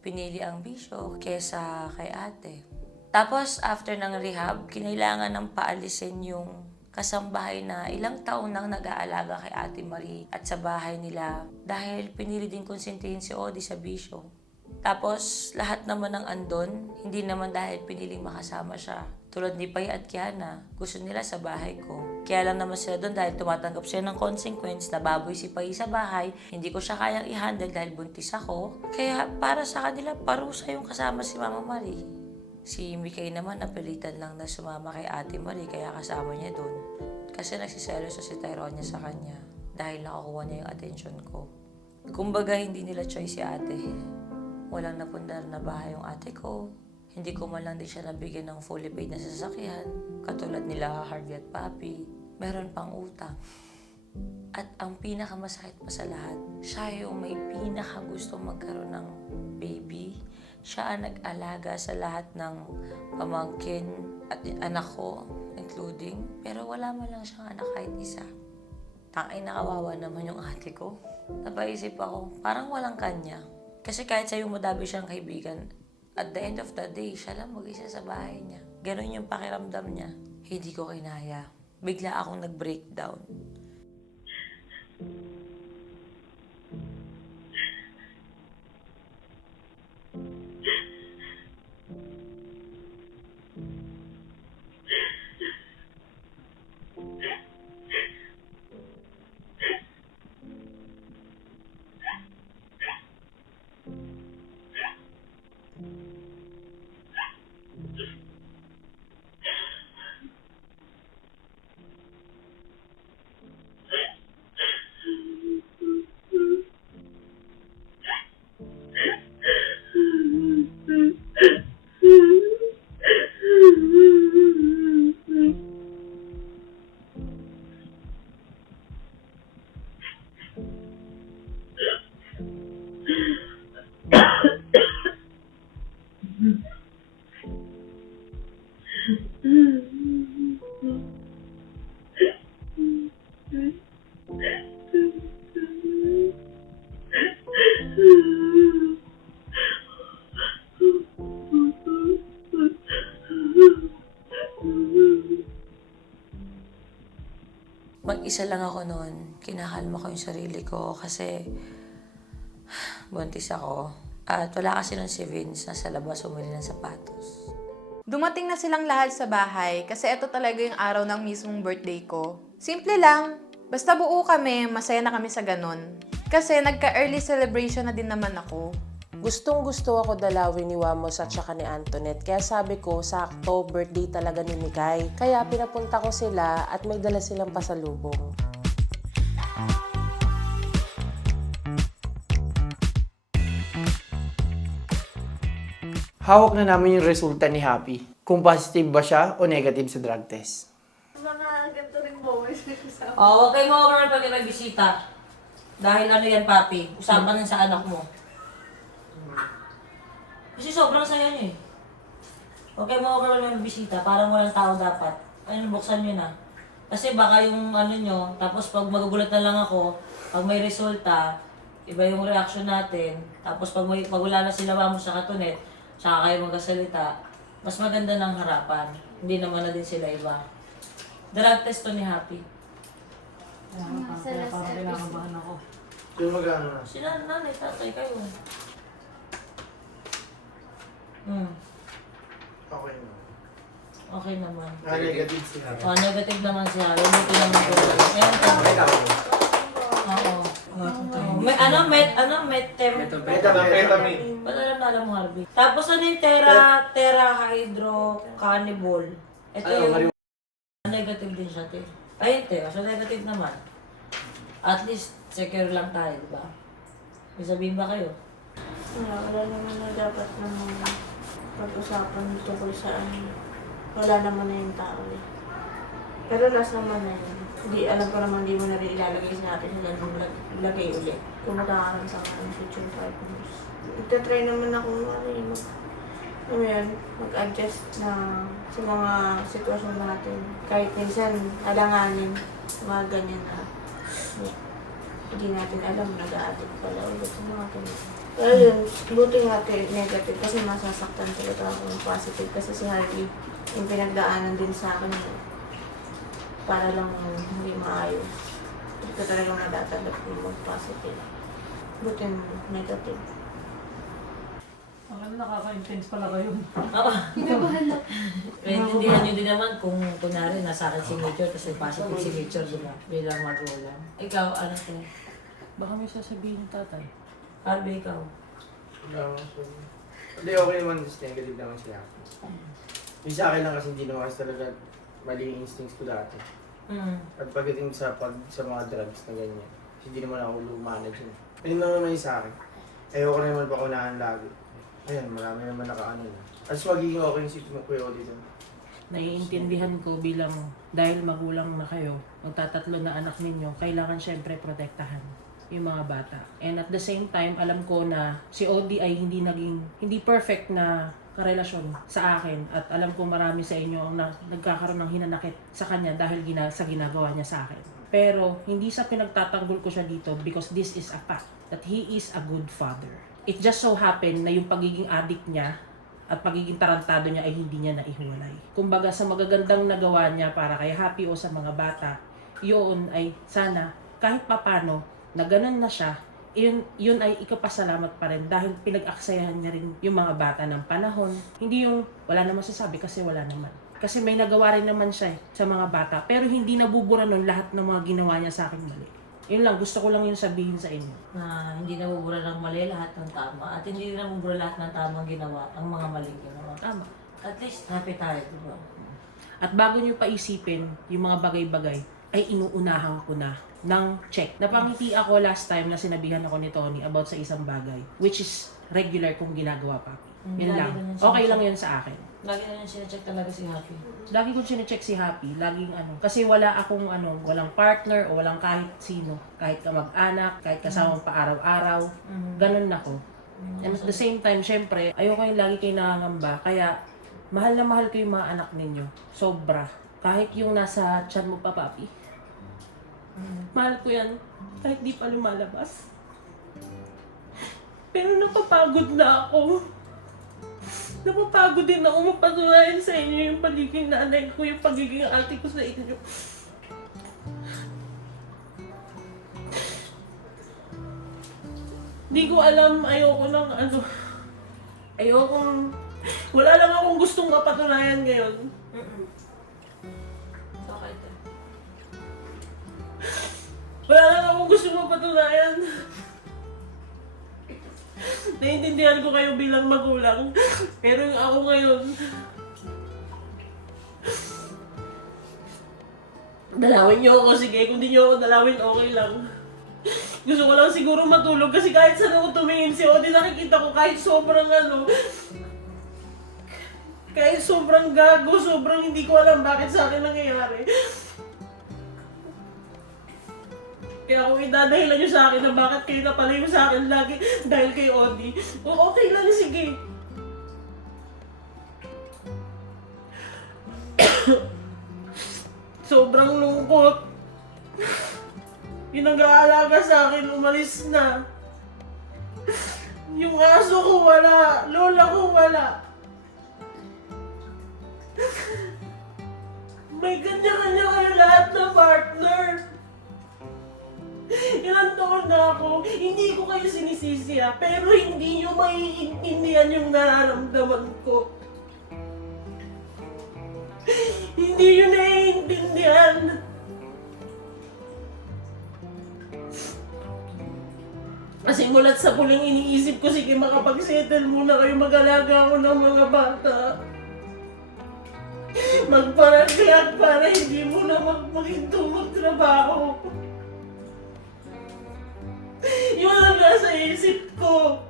pinili ang bisyo kesa kay ate. Tapos after ng rehab, kinailangan ng paalisin yung kasambahay na ilang taon nang nag-aalaga kay Ate Marie at sa bahay nila dahil pinili din konsentihin si Odi sa bisyo. Tapos lahat naman ng andon, hindi naman dahil piniling makasama siya. Tulad ni Pay at Kiana, gusto nila sa bahay ko. Kaya lang naman sila doon dahil tumatanggap sila ng consequence na baboy si Pay sa bahay, hindi ko siya kayang i-handle dahil buntis ako. Kaya para sa kanila, parusa yung kasama si Mama Marie. Si Mikay naman napilitan lang na sumama kay Ate Marie kaya kasama niya doon. Kasi nagsiselos si Tyronia sa kanya dahil nakakuha niya yung attention ko. Kumbaga hindi nila choice si ate. Walang napundar na bahay yung ate ko. Hindi ko man lang din siya nabigyan ng fully paid na sasakyan. Katulad nila Harvey at Papi. Meron pang utang. At ang pinakamasakit pa sa lahat, siya yung may pinakagusto magkaroon ng baby. Siya ang nag-alaga sa lahat ng pamangkin at anak ko, including. Pero wala man lang siyang anak kahit isa. Tangay nakawawa naman yung ate ko. Napaisip ako, parang walang kanya. Kasi kahit sa'yo madami siyang kaibigan, at the end of the day, siya lang mag-isa sa bahay niya. Ganon yung pakiramdam niya. Hindi ko kinaya. Bigla akong nag-breakdown. Mag-isa lang ako noon. Kinakalma ko yung sarili ko kasi buntis ako. At wala kasi nun si Vince, nasa labas umili ng sapatos. Dumating na silang lahat sa bahay kasi ito talaga yung araw ng mismong birthday ko. Simple lang. Basta buo kami, masaya na kami sa ganun. Kasi nagka-early celebration na din naman ako. Gustong-gusto ako dalawin ni Wamos at saka ni Antoinette. Kaya sabi ko, sakto, birthday talaga ni Mikay. Kaya pinapunta ko sila at may dala silang pasalubong. Hawak na namin yung resulta ni Happy. Kung positive ba siya o negative sa drug test. Mga ganito rin boys. Oh, okay mo over pag may bisita. Dahil ano yan, Papi, usapan lang sa anak mo. Kasi sobrang saya niyo eh. Okay mo over pag may bisita, parang walang tao dapat. Ayun, buksan nyo na. Kasi baka yung ano nyo, tapos pag magugulat na lang ako, pag may resulta, iba yung reaction natin. Tapos pag wala na sila Mamo sa Katunet, saka kayo magkasalita, mas maganda ng harapan. Hindi naman na din sila iba. Drug test to ni Happy. Kaya parang kinakabahan ako. Kung magano na? Sila nanay, tatay kayo. Okay na. Okay naman. Negative si Happy. Oh, negative naman si Happy. Buti naman ko. Ayan, Oo. Methamphetamine. Ba't alam mo, Harvey? Tapos ano yung terahydrocannabinol? Ito yung negative din siya, te. Ayun, te. So, negative naman. At least, secure lang tayo, di ba? May sabihin ba kayo? Wala naman na dapat naman pag-usapan tungkol sa ano. Wala naman na yung tao eh. Pero last naman na yun. Hindi, alam ko naman, hindi mo na rin ilalagay sa natin sila nung lagay ulit. Kung magkakaroon sa mga future partners. Ito-try naman ako alam mo yun, mag-adjust na sa mga sitwasyon natin. Kahit minsan, alanganin, mga ganyan na hindi natin alam, nag-a-addict pala ulit sa mga ganyan. Pero yun, buti nga negative kasi masasaktan talaga ako ng positive kasi si Harvey, yung pinagdaanan din sa akin para lang hindi maayos. Hindi ko talaga matatanggap yung mag-positive. Buti negative. Ang nakaka-intense pala kayo. Oo. Kinabahan lang. Naintindihan nyo din naman kung kunwari nasa akin si Major kasi positive si Major, diba? Bilang magulang. Ikaw, ano to? Baka may sasabihin yung tatay. Harvey, ikaw. Hindi, okay naman. Just negative naman siya. Yung sa akin lang kasi hindi naman kasi talaga mali yung instincts ko dati. At pagdating sa mga drugs na ganyan, hindi naman ako lumanage yun. Ayun lang naman yung sa akin. Ayoko na naman pakunahan lagi. Ayan, marami naman nakaano na. As magiging okay yung si Kuya dito. Naiintindihan ko bilang dahil magulang na kayo, magtatatlo na anak ninyo, kailangan syempre protektahan yung mga bata. And at the same time, alam ko na si Odie ay hindi perfect na karelasyon sa akin at alam ko marami sa inyo ang nagkakaroon ng hinanakit sa kanya dahil sa ginagawa niya sa akin. Pero hindi sa pinagtatanggol ko siya dito because this is a fact that he is a good father. It just so happened na yung pagiging addict niya at pagiging tarantado niya ay hindi niya naihiwalay. Kumbaga sa magagandang nagawa niya para kay Happy o sa mga bata, yun ay sana kahit papano na ganun na siya, yun ay ikapasalamat pa rin dahil pinag-aksayahan niya rin yung mga bata ng panahon. Hindi yung wala naman sasabi kasi wala naman. Kasi may nagawa rin naman siya sa mga bata pero hindi nabubura nun lahat ng mga ginawa niya sa akin mali. Yun lang, gusto ko lang yun sabihin sa inyo. Na hindi nabubura ng mali lahat ng tama at hindi rin nabubura lahat ng tamang ginawa ang mga maling ginawa. Tama. At least happy tayo, diba? At bago nyo paisipin yung mga bagay-bagay, ay inuunahan ko na ng check. Napangiti ako last time na sinabihan ako ni Tony about sa isang bagay, which is regular kong ginagawa, Papi. Yun Lagi lang. na yun Okay lang sinecheck. yun sa akin. Lagi na yung sinecheck talaga si Happy. Lagi ko sinecheck si Happy, laging kasi wala akong walang partner o walang kahit sino, kahit kamag-anak, kahit kasamang pa araw-araw, ganun ako. And at the same time, syempre, ayoko yung lagi kayo nangangamba, kaya mahal na mahal ko yung mga anak ninyo. Sobra. Kahit yung nasa tiyan mo pa, Papi. Mahal ko yan, kahit di pa lumalabas. Pero napapagod na ako. Napapagod din ako mapatunayan sa inyo yung pagiging nanay ko, yung pagiging ate ko sa inyo. Di ko alam, ayoko ng wala lang akong gustong mapatunayan ngayon. Okay to. Wala lang akong gustong mapatunayan. Naiintindihan ko kayo bilang magulang. Pero yung ako ngayon, dalawin niyo ako, sige. Kung di niyo ako dalawin, okay lang. Gusto ko lang siguro matulog kasi kahit saan ako tumingin si Odie, nakikita ko kahit sobrang kahit sobrang gago, sobrang hindi ko alam bakit sa akin nangyayari. Kaya kung idadahilan nyo sa akin na bakit kayo napalayo sa akin lagi dahil kay Odie, okay lang, sige. Sobrang lungkot. Yung nag-aalaga sa akin, umalis na. Yung aso ko wala, lola ko wala. May kanya-kanya kayo lahat na partner. Ilang taon na ako, hindi ko kayo sinisisi pero hindi nyo maiintindihan yung nararamdaman ko. Hindi nyo naiintindihan. Kasi mulat sa huling iniisip ko, sige makapag-settle muna kayo, mag-alaga ako ng mga bata. Magparaglag para hindi mo na maghinto magtrabaho. Yun ang nasa isip ko.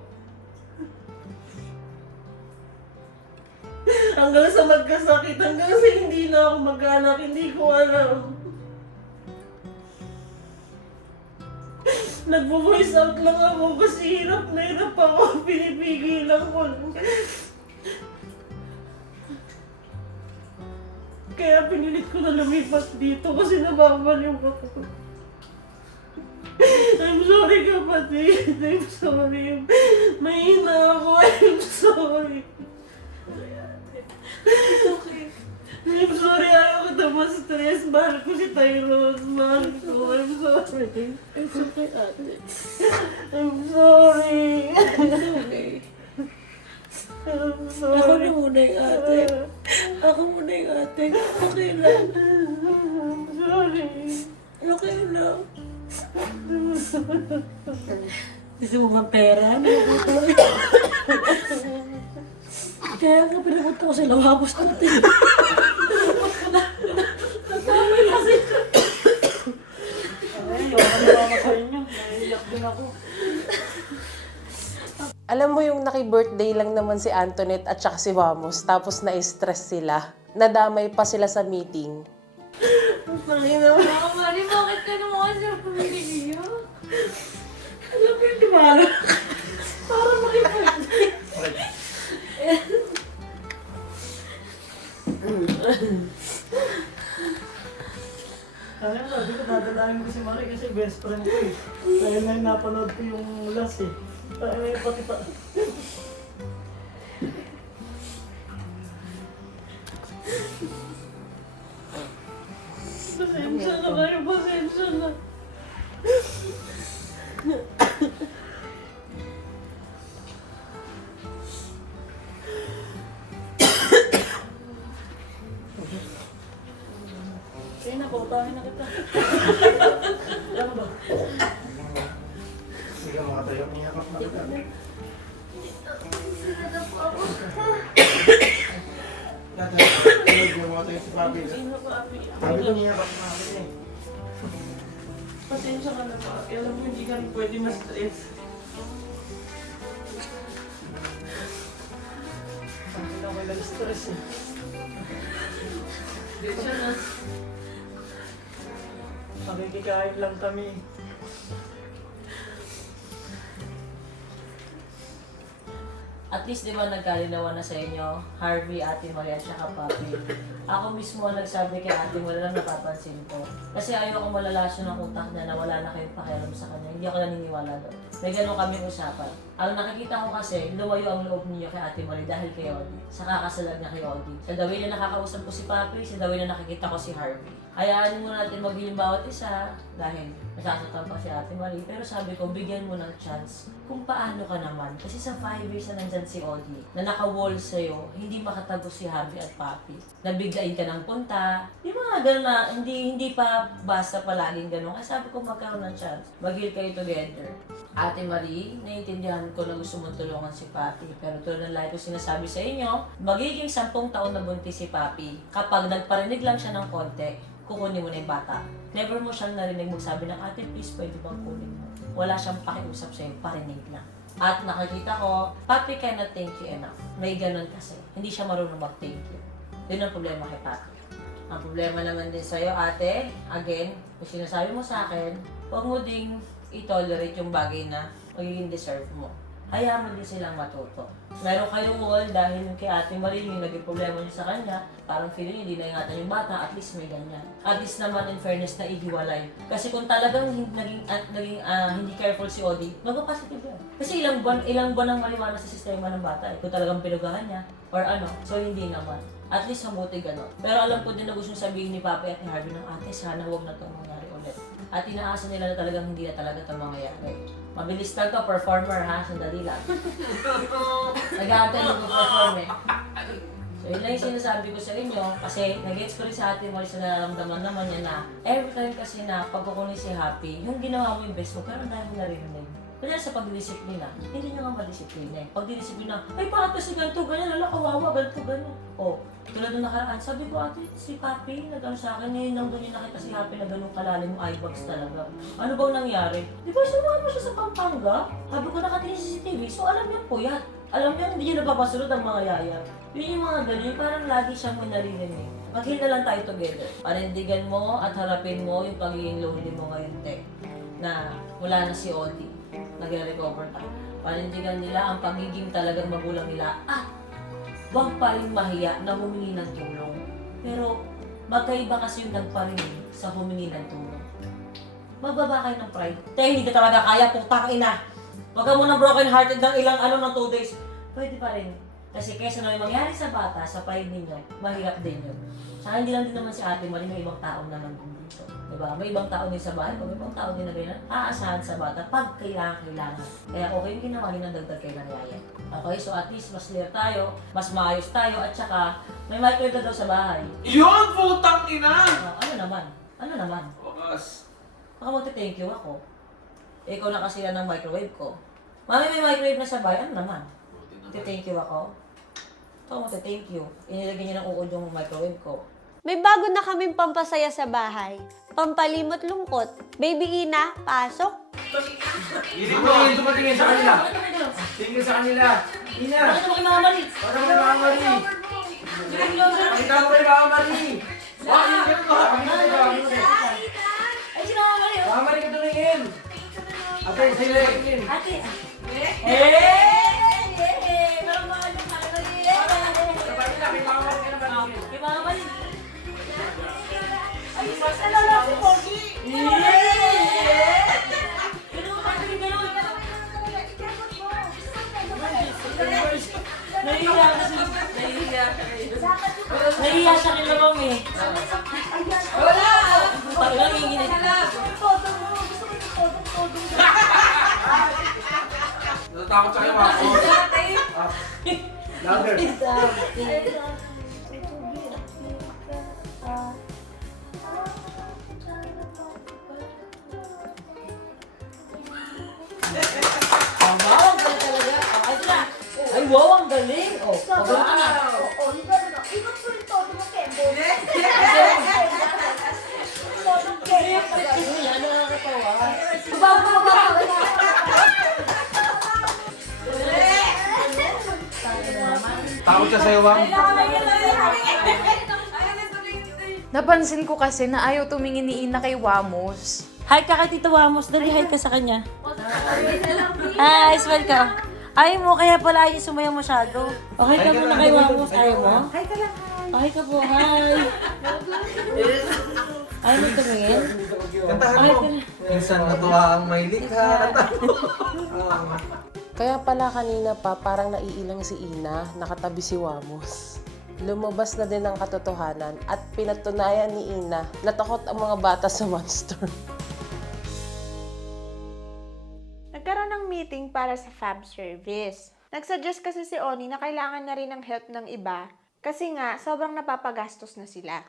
Hanggang sa magkasakit, hanggang sa hindi na ako mag-anak, hindi ko alam. Nagvo-voice out lang ako kasi hirap na hirap ako. Pinipigilan ko lang. Kaya pinilit ko na lumipat dito kasi nababaliw ako. I'm sorry kapatid. I'm sorry. Mahina ako. I'm sorry. It's okay. I'm sorry. Ayaw ko na ma-stress. Mahal ko si Tyrone. Mahal ko. I'm sorry. It's okay, ate. I'm sorry. It's okay. I'm sorry. Ako na muna yung ate. Ako muna yung ate. Okay lang. I'm sorry. Okay lang. Gusto mo bang pera? Kaya nga pinapunta ko sa lavabos natin. Nasabi kasi. Ay, wala na sa inyo. Naiiyak din ako. Alam mo yung naki-birthday lang naman si Antoinette at saka si Vamos, tapos na-stress sila. Nadamay pa sila sa meeting. Ako, Mari, bakit ka naman sa pamilya niyo? Alam mo yung dimara? Para makipagday. Kaya nga, sabi ko, dadalahin ko si Mari kasi best friend ko eh. Kaya nga napanood ko yung last eh. Kaya nga pati pa. Pasensya na kayo, pasensya na. Kaya na, pautahin na kita. Ano ba? Hindi ka makatayo. Niyakap na kita. Hindi ka makatayo si Papi. Sabi ko niyakap na kita eh. Pasensya ka na pa. Alam mo, hindi ka pwede ma-stress. Sabi na ako lang stress eh. Pasensya na. Makikikain lang kami. At least, di ba, nagkalinawan na sa inyo, Harvey, Ate Maria, at saka Papi. Ako mismo ang nagsabi kay Ate Maria lang napapansin ko. Kasi ayoko malalasyon ng utak niya na wala na kayong pakialam sa kanya. Hindi ako naniniwala doon. May ganun kaming usapan. Ang nakikita ko kasi, lumayo ang loob niyo kay Ate Maria dahil kay Odi. Sa kakasalag niya kay Odi. Sa dawin na nakakausap ko si Papi, sa dawin na nakikita ko si Harvey. Hayaan mo natin maging bawat isa dahil nasasaktan pa si Ate Marie. Pero sabi ko, bigyan mo ng chance kung paano ka naman. Kasi sa 5 years na nandyan si Odi, na naka-wall sa'yo, hindi makatago si Harvey at Papi. Nabiglain ka ng punta. Di ba gano'n na, hindi pa basta palaging gano'n. Kaya sabi ko, magkaroon ng chance. Mag-heal kayo together. Ate Marie, naiintindihan ko na gusto mong tulungan si Papi. Pero tulad ng lahat ko sinasabi sa inyo, magiging 10 taon na buntis si Papi. Kapag nagparinig lang siya ng konti, kukunin mo na yung bata. Never mo siyang narinig magsabi ng, ate, please, pwede bang kunin mo? Wala siyang pakiusap sa'yo, parinig lang. At nakikita ko, Papi cannot thank you enough. May ganun kasi. Hindi siya marunong mag-thank you. Yun ang problema kay Papi. Ang problema naman din sa'yo, ate, again, kung sinasabi mo sa akin, huwag mo ding i-tolerate yung bagay na magiging deserve mo. Hayaan mo din silang matuto. Meron kayong wall dahil kay Ate Marie yung naging problema niyo sa kanya, parang feeling niya hindi na-ingatan yung bata, at least may ganyan. At least naman in fairness na ihiwalay. Kasi kung talagang hindi careful si Odi, mag-positive yan. Kasi ilang buwan ang maliwanag sa sistema ng bata eh. Kung talagang pinugahan niya, or ano, so hindi naman. At least mabuti gano'n. Pero alam ko din na gusto sabihin ni Papi at ni Harvey ng ate, sana huwag na itong mangyari ulit. At inaasa nila na talagang hindi na talaga itong mangyayari. Mabilis lang to, performer ha, sandali lang. Nag-aantay yung perform eh. So yun lang yung sinasabi ko sa inyo, kasi nag-gets ko rin sa Ate Marie sa nararamdaman naman niya na every time kasi na pagkukunin si Happy, yung ginawa mo yung best mo, pero ang dahil mo narinig. Kaya sa pagdidisiplina, hindi nyo nga madisiplina eh. Pagdidisiplina, ay bakit kasi ganito, ganyan, ala kawawa, ganito, ganyan. O, tulad ng nakaraan, sabi ko, ate, si Papi, nag-ano sa akin, ngayon lang doon yung nakita si Happy na ganun kalalim yung eyebags talaga. Ano ba nangyari? Di ba sumama siya sa Pampanga? Sabi ko, nakatingin sa CCTV, so alam niya po yan. Alam niya, hindi niya napapasunod ang mga yaya. Yun yung mga ganun, parang lagi siyang may narinig. Mag-heal na lang tayo together. Panindigan mo at harapin mo yung pagiging lonely mo ngayon, te. Na wala na si Odi. Nagre-recover ka. Panindigan nila ang pagiging talagang magulang nila at huwag pa rin mahiya na humingi ng tulong. Pero Magkaiba kasi yung nagparingin sa humingi ng tulong. Magbaba kayo ng pride. Tayo, hindi ka talaga kaya, putang ina. Wag ka muna broken hearted ng ilang ng 2 days. Pwede pa rin. Kasi kesa na may mangyari sa bata, sa pride ninyo, mahirap din yun. Saka hindi lang din naman si Ate Marie, may ibang tao naman din dito. Diba? May ibang tao din sa bahay, may ibang tao din na ganyan. Aasahan sa bata pag kailangan. Kaya okay yung ginawa niyo ng dagdag kay Nangyaya. Okay, so at least mas clear tayo, mas maayos tayo, at saka may microwave na daw sa bahay. Yun, putang ina! Ano naman? Ano naman? Wakas. Baka magte-thank you ako. Ikaw na kasi ng microwave ko. Mami, may microwave na sa bahay. Ano naman? Magte-thank you ako. Ito, magte-thank you. Inilagay niya ng uod yung microwave ko. May bago na kaming pampasaya sa bahay. Pampalimot lungkot. Baby Ina, pasok. Hindi mo rin tumatingin sa kanila. Tingin sa kanila. Ina! Bakit naman kay Mama Marie? Bakit naman Mama Marie? Pakita mo kay Mama Marie! Bakit yun ba? Ay, si Mama Marie! Mama Marie ka tumingin! Ate, sila tingin. Ate! Pero mahal yung Mama Marie! Kay Mama Marie ka naman. Kay Mama Marie! Ay, mas alala si Pogi! Nahihiya kasi. Nahihiya siya kay Lamang eh. Wala! Talagang hihingi na. Natatakot siya kayo ako. Louder. Wow, ang galing talaga. Ay, ito na. Ay, wow, ang galing. Oh, magaling ka na. Oo, ikot po yung todo mo, Kembo. Todong Kembo. Yan ang nakakatawa. Takot siya sa'yo, ma'am. Napansin ko kasi na ayaw tumingin ni Ina kay Wamos. Hi ka kay Tito Wamos. Dali, hi ka sa kanya. Hi, smile ka. Ayaw mo, kaya pala ayaw sumayaw masyado. Okay ka muna kay Wamos. Ayaw mo? Hi ka lang. Okay ka po, hi. Ayaw mo tumingin? Kantahan Okay mo. ka na. Minsan natuwa ang may likha. Kaya pala kanina pa parang naiilang si Ina, nakatabi si Wamos. Lumabas na din ang katotohanan at pinatunayan ni Ina na takot ang mga bata sa monster. Nagkaroon ng meeting para sa fab service. Nagsuggest kasi si Oni na kailangan na rin ng help ng iba kasi nga sobrang napapagastos na sila.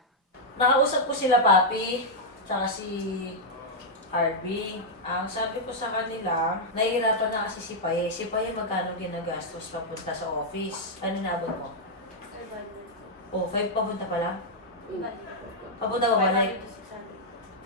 Nakausap ko sila, Papi, tsaka si RB. Ang sabi ko sa kanila, nahihirapan na kasi si Paye. Si Paye magkano ginagastos papunta sa office? Ano nabot mo? Oh, 5 papunta pala? Papunta ba balik?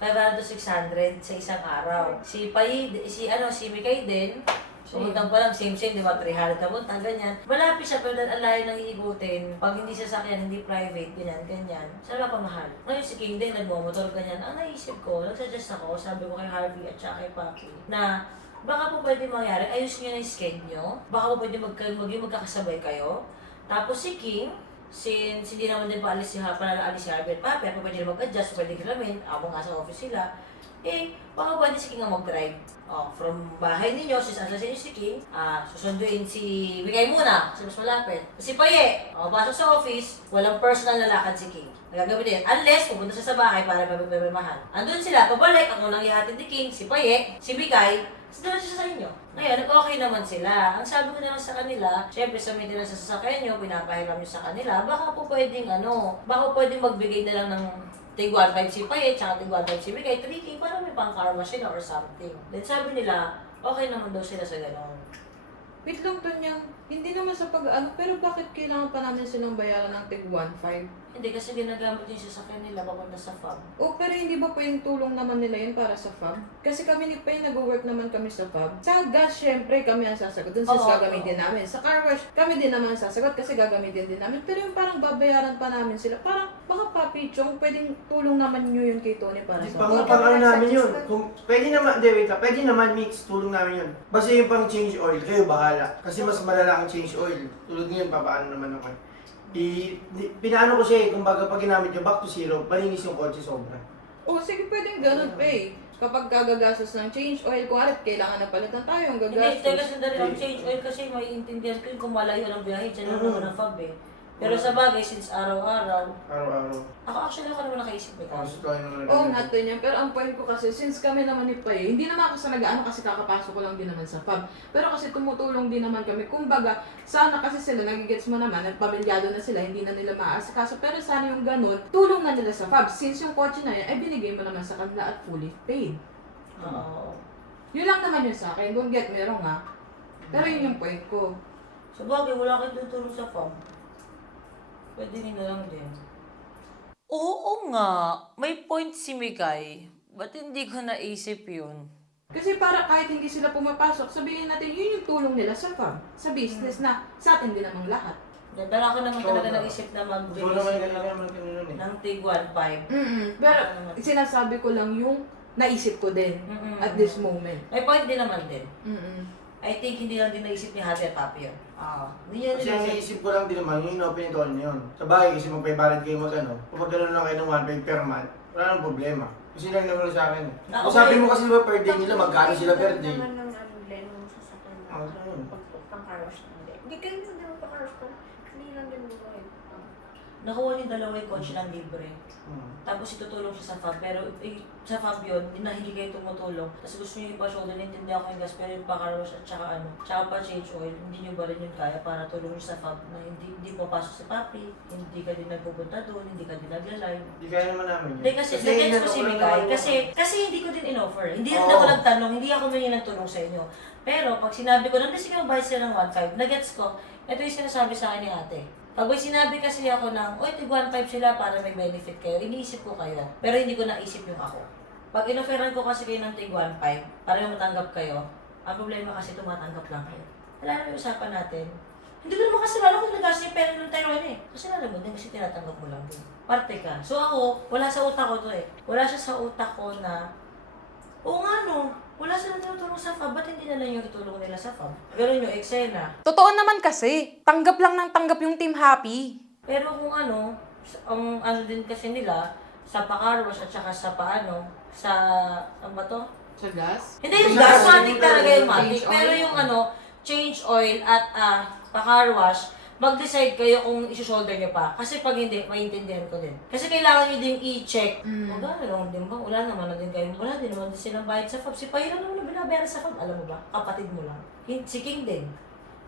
500 to 600 sa isang araw. Si Paye, si Mikay din, pumunta pa lang, same, di ba? 300 papunta, ganyan. Malapit siya, pero ang layo nang iigutin. Pag hindi sasakyan, hindi private, ganyan. Saan ba pamahal? Ngayon si King din, nagmamotor, ganyan. Ang naisip ko, nagsuggest ako, sabi ko kay Harvey at saka kay Papi, na baka po pwede mangyari, ayos nyo na yung schedule nyo. Baka po pwede maging magkakasabay kayo. Tapos si King, since hindi naman din paalis si Harvey at Papi, ako pwede mag-adjust, pwede kalamin, ako nga sa office sila. Baka pwede si King ang mag-drive. From bahay ninyo, since asa sa inyo si King, susunduin si Mikay muna, kasi mas malapit. Si Paye, pasok sa office, walang personal na lakad si King. Nagagamitin, unless pupunta siya sa bahay para mapagmamahan. Andun sila, pabalik, ang unang ihatid ni King, si Paye, si Mikay, doon siya sa inyo. Ngayon, okay naman sila. Ang sabi ko naman sa kanila, syempre sa maintenance sa sasakyan nyo, pinapahiram nyo sa kanila, baka po pwedeng magbigay na lang ng tig 1.5 si Paye, tsaka tig 1.5 si Mikay, 3K para may pang-car machine or something. Then sabi nila, okay naman daw sila sa ganon. Wait lang, Tanyang. Hindi naman sa pag-ano, pero bakit kailangan pa namin silang bayaran ng tig 1.5? Hindi, kasi ginagamit yung sasakyan nila papunta sa FAB. Oh, pero hindi ba pwedeng tulong naman nila yun para sa FAB? Kasi kami ni Pay, nag-work naman kami sa FAB. Sa gas, syempre, kami ang sasagot. Dun sa gagamitin namin. Sa car wash, kami din naman ang sasagot kasi gagamitin din namin. Pero yung parang babayaran pa namin sila. Parang, baka Papi Chong, pwedeng tulong naman nyo yun kay Tony para sa FAB. Pang namin yun. Pwede naman, wait lang. Pwede naman mix, tulong namin yun. Basta yung pang change oil, kayo bahala. Kasi mas malala ang change oil. Tulad ngayon, papaano naman naman. Pinaano ko siya eh, kumbaga pag ginamit niya, back to zero, malinis yung kotse sobra. O sige, pwedeng ganun pa eh. Kapag gagagastos ng change oil, kung arit, kailangan na palitan tayo ang Hindi, gagastos. tayo kasi dali ang change oil kasi maiintindihan ko yung kung malayo ng biyahe, dyan lang naman ang fab eh. Pero sa bagay, since araw-araw, Araw-araw. ako naman nakaisip eh. Oo, natin yan. Pero ang point ko kasi, since kami naman ni Pay, hindi naman ako sa nag-ano kasi kakapasok ko lang din naman sa fab. Pero kasi tumutulong din naman kami. Kumbaga, sana kasi sila, nagigets mo naman, nagpamilyado na sila, hindi na nila maasikaso. Pero sana yung ganun, tulong na nila sa fab. Since yung kotse na yan, ay binigay mo naman sa kanila at fully paid. Oo. Yun lang naman yun sa akin. Don't get me wrong ha. Pero yun yung point ko. Sa bagay, wala kayong tutulong sa fab. Pwede rin na lang din. Oo nga, may point si Mikay. Ba't hindi ko naisip yun? Kasi para kahit hindi sila pumapasok, sabihin natin yun yung tulong nila sa fab. Sa business na sa atin din namang lahat. Pero ako naman talaga naisip na mag-release ng TIG 1.5. Pero sinasabi ko lang yung naisip ko din at this moment. May point din naman din. I think hindi lang din naisip ni Happy at Papi yun. Hindi yan Kasi ang naisip ko lang din naman, yung in-open ito niyo yun. Sa bagay kasi magpaibarid kayo mag-ano, kung magkano lang kayo ng 1.5 per month, wala nang problema. Kasi lang naman sa akin. Ah, okay. Sabi mo kasi diba per day nila, magkano sila per day? naman ng Glenn yung sasakyan na pang-carwash na hindi. Hindi kayo din naman pang-carwash ko. Hindi lang din mo kayo. Nakuha ni dalawa yung kotse ng libre. Tapos itutulong siya sa fab, pero sa fab yun, hindi kayo tumutulong. Tapos gusto nyo ipa-shoulder, naintindihan ko yung gas, pero yung pa-carwash at saka tsaka pa-change oil, hindi nyo ba rin yun kaya para tulong nyo sa fab na hindi papasok si Papi, hindi ka din nagpupunta doon, hindi ka din nagla-live. Hindi kaya naman namin yun. Hindi kasi, nag-gets ko si Mikay, kasi hindi ko din in-offer. Hindi rin ako nagtanong, hindi ako may nagtulong sa inyo. Pero pag sinabi ko, nandun sige magbayad sila ng 1.5, nag-gets ko, ito yung sinasabi sa akin ni ate. Pag may sinabi kasi ako ng, oy, tig 1.5 sila para may benefit kayo, iniisip ko kayo. Pero hindi ko naisip yung ako. Pag in-offeran ko kasi kayo ng tig 1.5 para may matanggap kayo, ang problema kasi tumatanggap lang kayo. Wala na yung usapan natin. Hindi ko naman kasi alam kung nag-asa yung pera ng Tyrone eh. Kasi alam mo din kasi tinatanggap mo lang din. Parte ka. So ako, wala sa utak ko to eh. Wala siya sa utak ko na, oo nga no, wala silang tinutulong sa fab, ba't hindi na lang yung tutulong nila sa fab? Ganun yung eksena. Totoo naman kasi. Tanggap lang ng tanggap yung Team Happy. Pero kung ano, ang ano din kasi nila, sa pa-carwash at saka sa paano, sa, ano ba to? Sa gas? Hindi yung gas, matic talaga yung matic. Pero yung ano, change oil at pa-carwash, mag-decide kayo kung isi-shoulder nyo pa. Kasi pag hindi, maintindihan ko din. Kasi kailangan nyo din i-check. Magkano lang din ba? Wala naman na din kayo. Wala din naman din silang bayad sa fab. Si Payo lang naman na binabayaran sa fab. Alam mo ba? Kapatid mo lang. Si King din.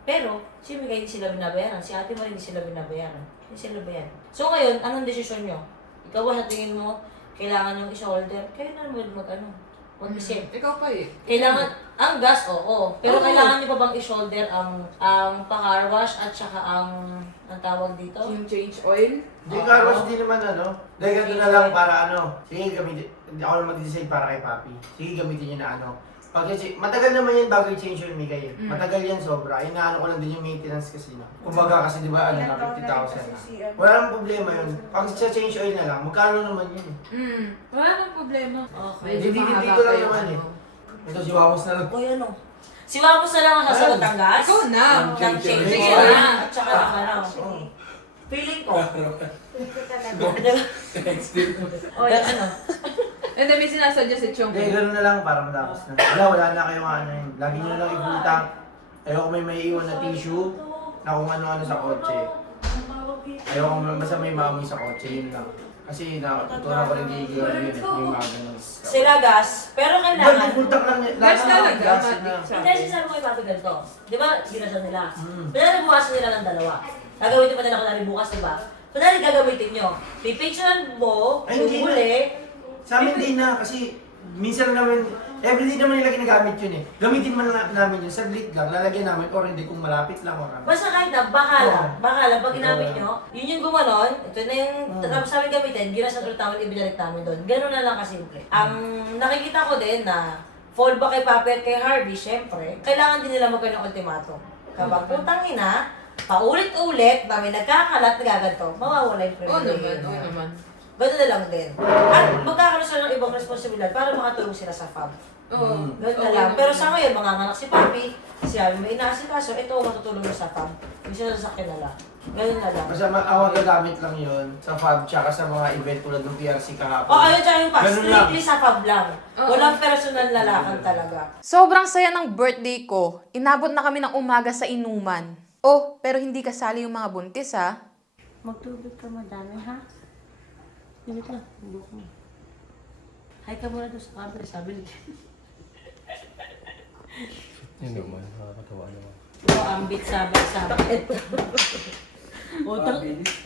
Pero, si Mika hindi sila binabayaran. Si Ate Marie hindi sila binabayaran. Hindi sila bayaran. So ngayon, anong desisyon nyo? Ikaw ba sa tingin mo, kailangan yung i-shoulder? Kayo na naman mag-ano? Mag-isip. Ikaw pa eh. Kailangan, ang gas, oo. Pero kailangan nyo pa bang i-shoulder ang pa-carwash at saka ang tawag dito? Yung change oil? Hindi carwash din naman ano. Dahil ganito na lang para ano. Sige gamitin. Hindi ako naman mag-decide para kay Papi. Sige gamitin nyo na ano. Kasi matagal naman yan bago i-change yung Mikay eh. Matagal yan sobra. Inaano ko lang din yung maintenance kasi. Kumbaga kasi di ba ano na 50,000 na. Wala nang problema yun. Pag sa change oil na lang, magkano naman yun eh. Wala nang problema. Okay. Dito lang naman eh. Ito si Wamos na lang. Uy, ano? Si Wamos na lang ang sasagot ng gas? Ikaw na. Ng change Sige oil. na. At saka ng ano. Feeling ko. O, ano? And then may sinasadya si Chong. Hindi, gano'n na lang para matapos na. Wala na kayong ano yun. Lagi nyo lang ibutang. Ayoko may iwan na tissue na kung ano-ano sa kotse. Ayoko basta may mami sa kotse, yun lang. Kasi natutunan ko rin kay yun yung mga ganun. Sila gas, pero kailangan. Bultak lang yan. Gas talaga. Hindi, sinasabi ko yung papi ganito. Di ba, ginasal nila? Pwede bukasan nila ng dalawa. Gagamitin pa nila kunwari bukas, di ba? Kunwari gagamitin nyo. Pipicturean mo, yung huli. Sa amin din na, kasi minsan naman, everyday naman nila ginagamit yun eh. Gamitin man namin yun, saglit lang, lalagyan namin, or hindi kung malapit lang or ano. Basta kahit na, bakala. Bakala, pag ginamit nyo, yun yung gumanon, ito na yung tapos namin gamitin, ginasal ulit namin, ibinalik namin doon. Ganun na lang kasimple. Ang nakikita ko din na fallback kay Papi at kay Harvey, syempre, kailangan din nila magkaroon ng ultimatum. Kapag putang ina, paulit-ulit na may nagkakalat na gaganto, mawawala yung Oo privilege. naman, oo naman. Ganun na lang din. At magkakaroon sila ng ibang responsibilidad para makatulong sila sa fam. Ganun na lang. Pero sa ngayon, manganganak si Papi, si Abby may inaasikaso, ito matutulong na sa fam. Hindi sila sasakyan na lang. Ganun na lang. Basta awag gagamit lang yun sa FAB tsaka sa mga event tulad ng PRC kahapon. Ayun, tsaka yung pa. Ganun lang. Strictly sa fam lang. Walang personal na lakad talaga. Sobrang saya ng birthday ko. Inabot na kami ng umaga sa inuman. Oh, pero hindi kasali yung mga buntis ha. Magtubig ka madami, ha? Dito na, buhok mo. Hi ka muna doon sa camera, sabi ni Yun naman, nakakatawa naman. ambit sabay.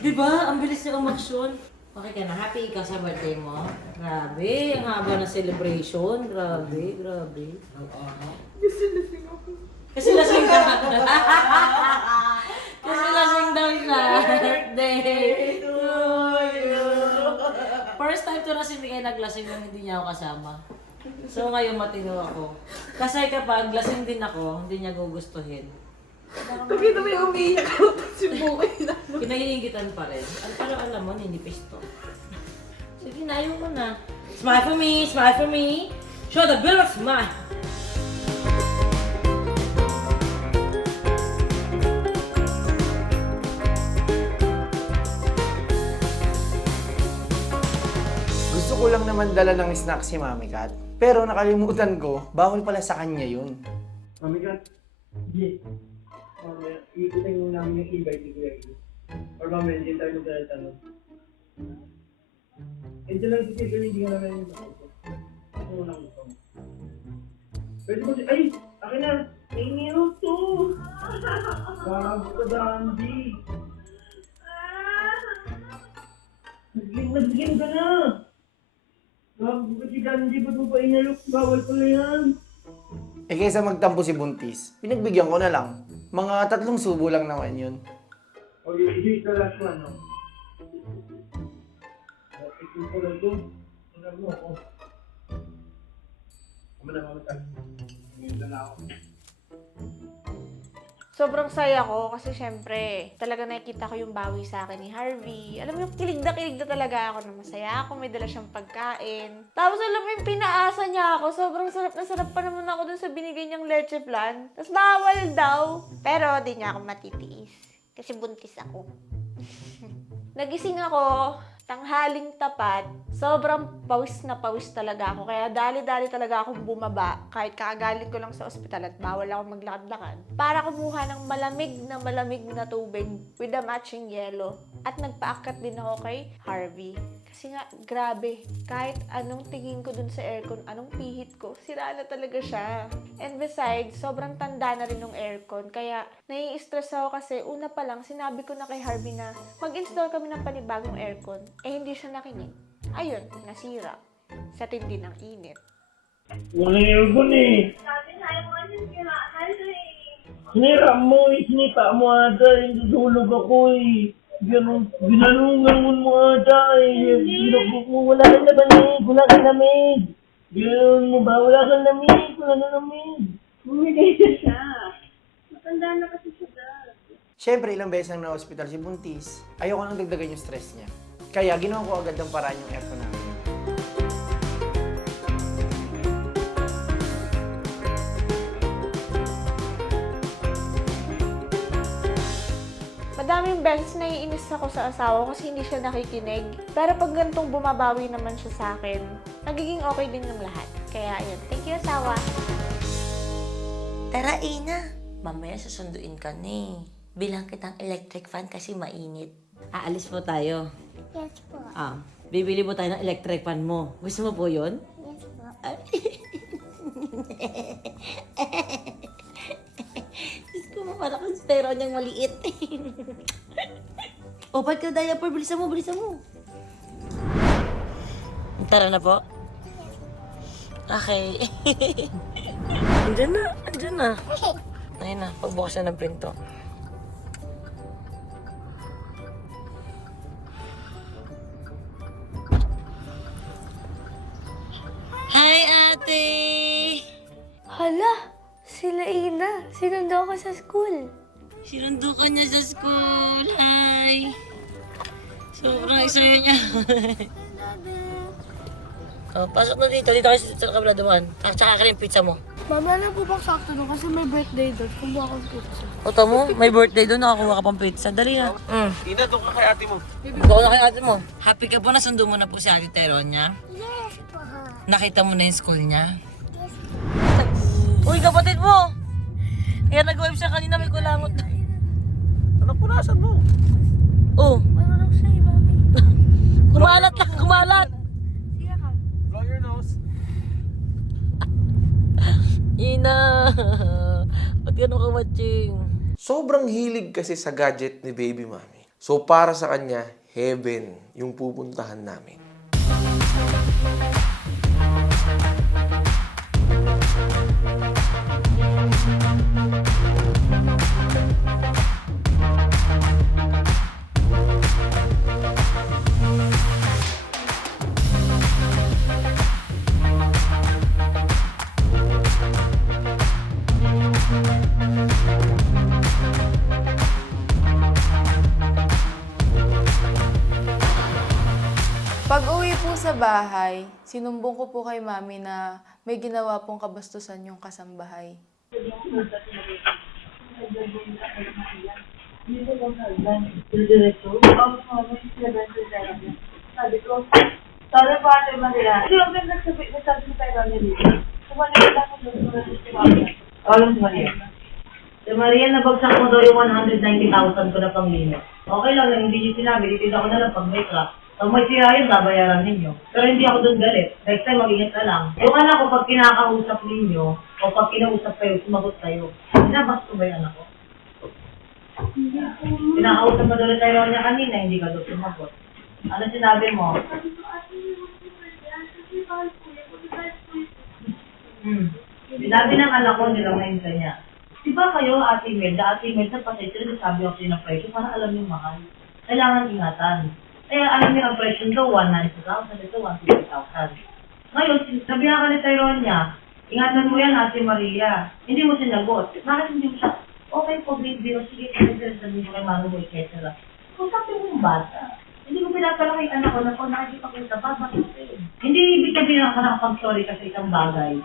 Diba? Ang bilis niya umaksyon. Okay ka na, happy ikaw sa birthday mo? Grabe, ang haba na celebration. Grabe. Kasi lasing ako. Kasi lasing ka. Kasi lasing daw siya. Birthday to you. First time to na si Miguel naglasing nang hindi niya ako kasama. So ngayon matino ako. Kasi kapag lasing din ako, hindi niya gugustuhin. Pakita mo yung umiiyak ako si Bukay na. Kinahinigitan pa rin. Pero alam mo, ninipis to. Sige na, ayaw mo na. Smile for me! Smile for me! Show the bill of smile! Gusto ko lang naman dala ng snack si Mami Kat. Pero nakalimutan ko, bawal pala sa kanya yun. Mami Kat, hindi. Ikutin mo namin yung e-bike ni Kuya Ito. Or mamaya, hindi tayo magdala-tanong. Ito lang si Tito, hindi ka naman yung ako. Ako mo lang gusto mo. Pwede mo ay! Akin na! May minuto! Bago ka, Dandy! Nagling ka na! Bago ka si Dandy, ba't mo pa inalok? Bawal pala yan! Eh kaysa magtampo si Buntis, pinagbigyan ko na lang. Mga 3 subo lang naman yun. Okay, ito yung last one, no? Ito ko lang ito. Ito mo ako. Mamatay. Ngayon na ako. Sobrang saya ko kasi syempre, talaga nakikita ko yung bawi sa akin ni Harvey. Alam mo yung kilig na talaga ako na masaya ako, may dala siyang pagkain. Tapos alam mo yung pinaasa niya ako, sobrang sarap na sarap pa naman ako dun sa binigay niyang leche plan. Tapos bawal daw. Pero di niya ako matitiis kasi buntis ako. Nagising ako, tanghaling tapat, sobrang pawis na pawis talaga ako. Kaya dali-dali talaga akong bumaba kahit kakagaling ko lang sa ospital at bawal ako maglakad-lakad para kumuha ng malamig na tubig with a matching yellow. At nagpaakyat din ako kay Harvey. Kasi nga, grabe, kahit anong tingin ko dun sa aircon, anong pihit ko, sira na talaga siya. And besides, sobrang tanda na rin ng aircon. Kaya, nai-stress ako kasi una pa lang, sinabi ko na kay Harvey na mag-install kami ng panibagong aircon. Eh, hindi siya nakinig. Ayun, nasira. Sa tindi ng init. Wala yung aircon eh. Sinira mo eh, sinita mo ata eh. Tutulog ako eh. Ginanungan mo ata eh. Wala kang labanig, wala kang lamig. Gano'n mo ba? Wala kang lamig, wala kang lamig. Bumigay na siya. Matanda na kasi siya. Siyempre, ilang beses nang na-hospital si Buntis. Ayoko nang dagdagan yung stress niya. Kaya ginawa ko agad ng paraan yung aircon namin. Madaming beses naiinis ako sa asawa ko kasi hindi siya nakikinig. Pero pag gantong bumabawi naman siya sa akin, nagiging okay din yung lahat. Kaya ayun, thank you asawa. Tara, Ina. Mamaya susunduin ka ni. Bilang kitang electric fan kasi mainit. Aalis po tayo. Yes po. Bibili po tayo ng electric fan mo. Gusto mo po yun? Yes po. Gusto mo para kang stereo niyang maliit. O, ba't ka diaper? Bilisan mo. Tara na po. Okay. Andiyan na. Ayun na, pagbukas na ng pinto. Hi, ate! Hala, sila Ina. Sinundo ko sa school. Sinundo ka niya sa school. Hi! Sobrang saya niya. Pasok na dito. Dito kasi sa kabila dumaan. Tsaka ka rin pizza mo. Mama, na po ba sakto nun? Kasi may birthday doon. Kumuha ko ng pizza. O tamo, may birthday doon. Nakakuha ka pang pizza. Dali na. Ina, doon ka kay ate mo. Doon na kay ate mo. Happy ka po? Nasundo mo na po si Ate Teronia? Yes po. Nakita mo na yung school niya? Uy, kapatid mo! Kaya nag-wave siya kanina, may kulangot. Anak, punasan mo. Oh. Marunong siya, mami. Kumalat lang, kumalat! Sige ka. Blow your nose. Ina! Ba't gano'n ka matching? Sobrang hilig kasi sa gadget ni baby mami. So para sa kanya, heaven yung pupuntahan namin. Pag uwi po sa bahay, sinumbong ko po kay mami na may ginawa pong kabastusan yung kasambahay. Sabi ko, sabi po ate Maria, hindi ako nagsabi tayo niya dito. Sumalit ako doon si Maria. Alam si Maria. Si Maria, nabagsak mo daw yung 190,000 ko na panglino. Okay lang, hindi niyo sinabi, dito ako na lang pag may crack. Pag may sira yun, babayaran ninyo. Pero hindi ako doon galit. Next time, mag-ingat ka lang. Yung anak ko, pag kinakausap ninyo, o pag kinausap kayo, sumagot kayo. Sinabas ko ba yung anak ko? Kinakausap mo doon tayo niya kanina, hindi ka doon sumagot. Ano sinabi mo? Sinabi ng anak ko, hindi lang nahinta niya. Di ba kayo, Ate Imelda, sa pasensya, sabi ako sa'yo ng presyo para alam yung mahal. Kailangan ingatan. Kaya alam niyo ang presyo ito, 190,000, ito 150,000. Ngayon, sabihan ka ni Tyronia, ingatan mo yan, Ate Maria. Hindi mo sinagot. Bakit hindi mo siya, okay po, baby, sige, sabihin mo kay Mano mo, etc. Kung sabi mo yung bata, hindi ko pinapalaki yung anak ko na kung nakikita ko sa baba, hindi ibig sabihin na nakapag-sorry ka sa isang bagay.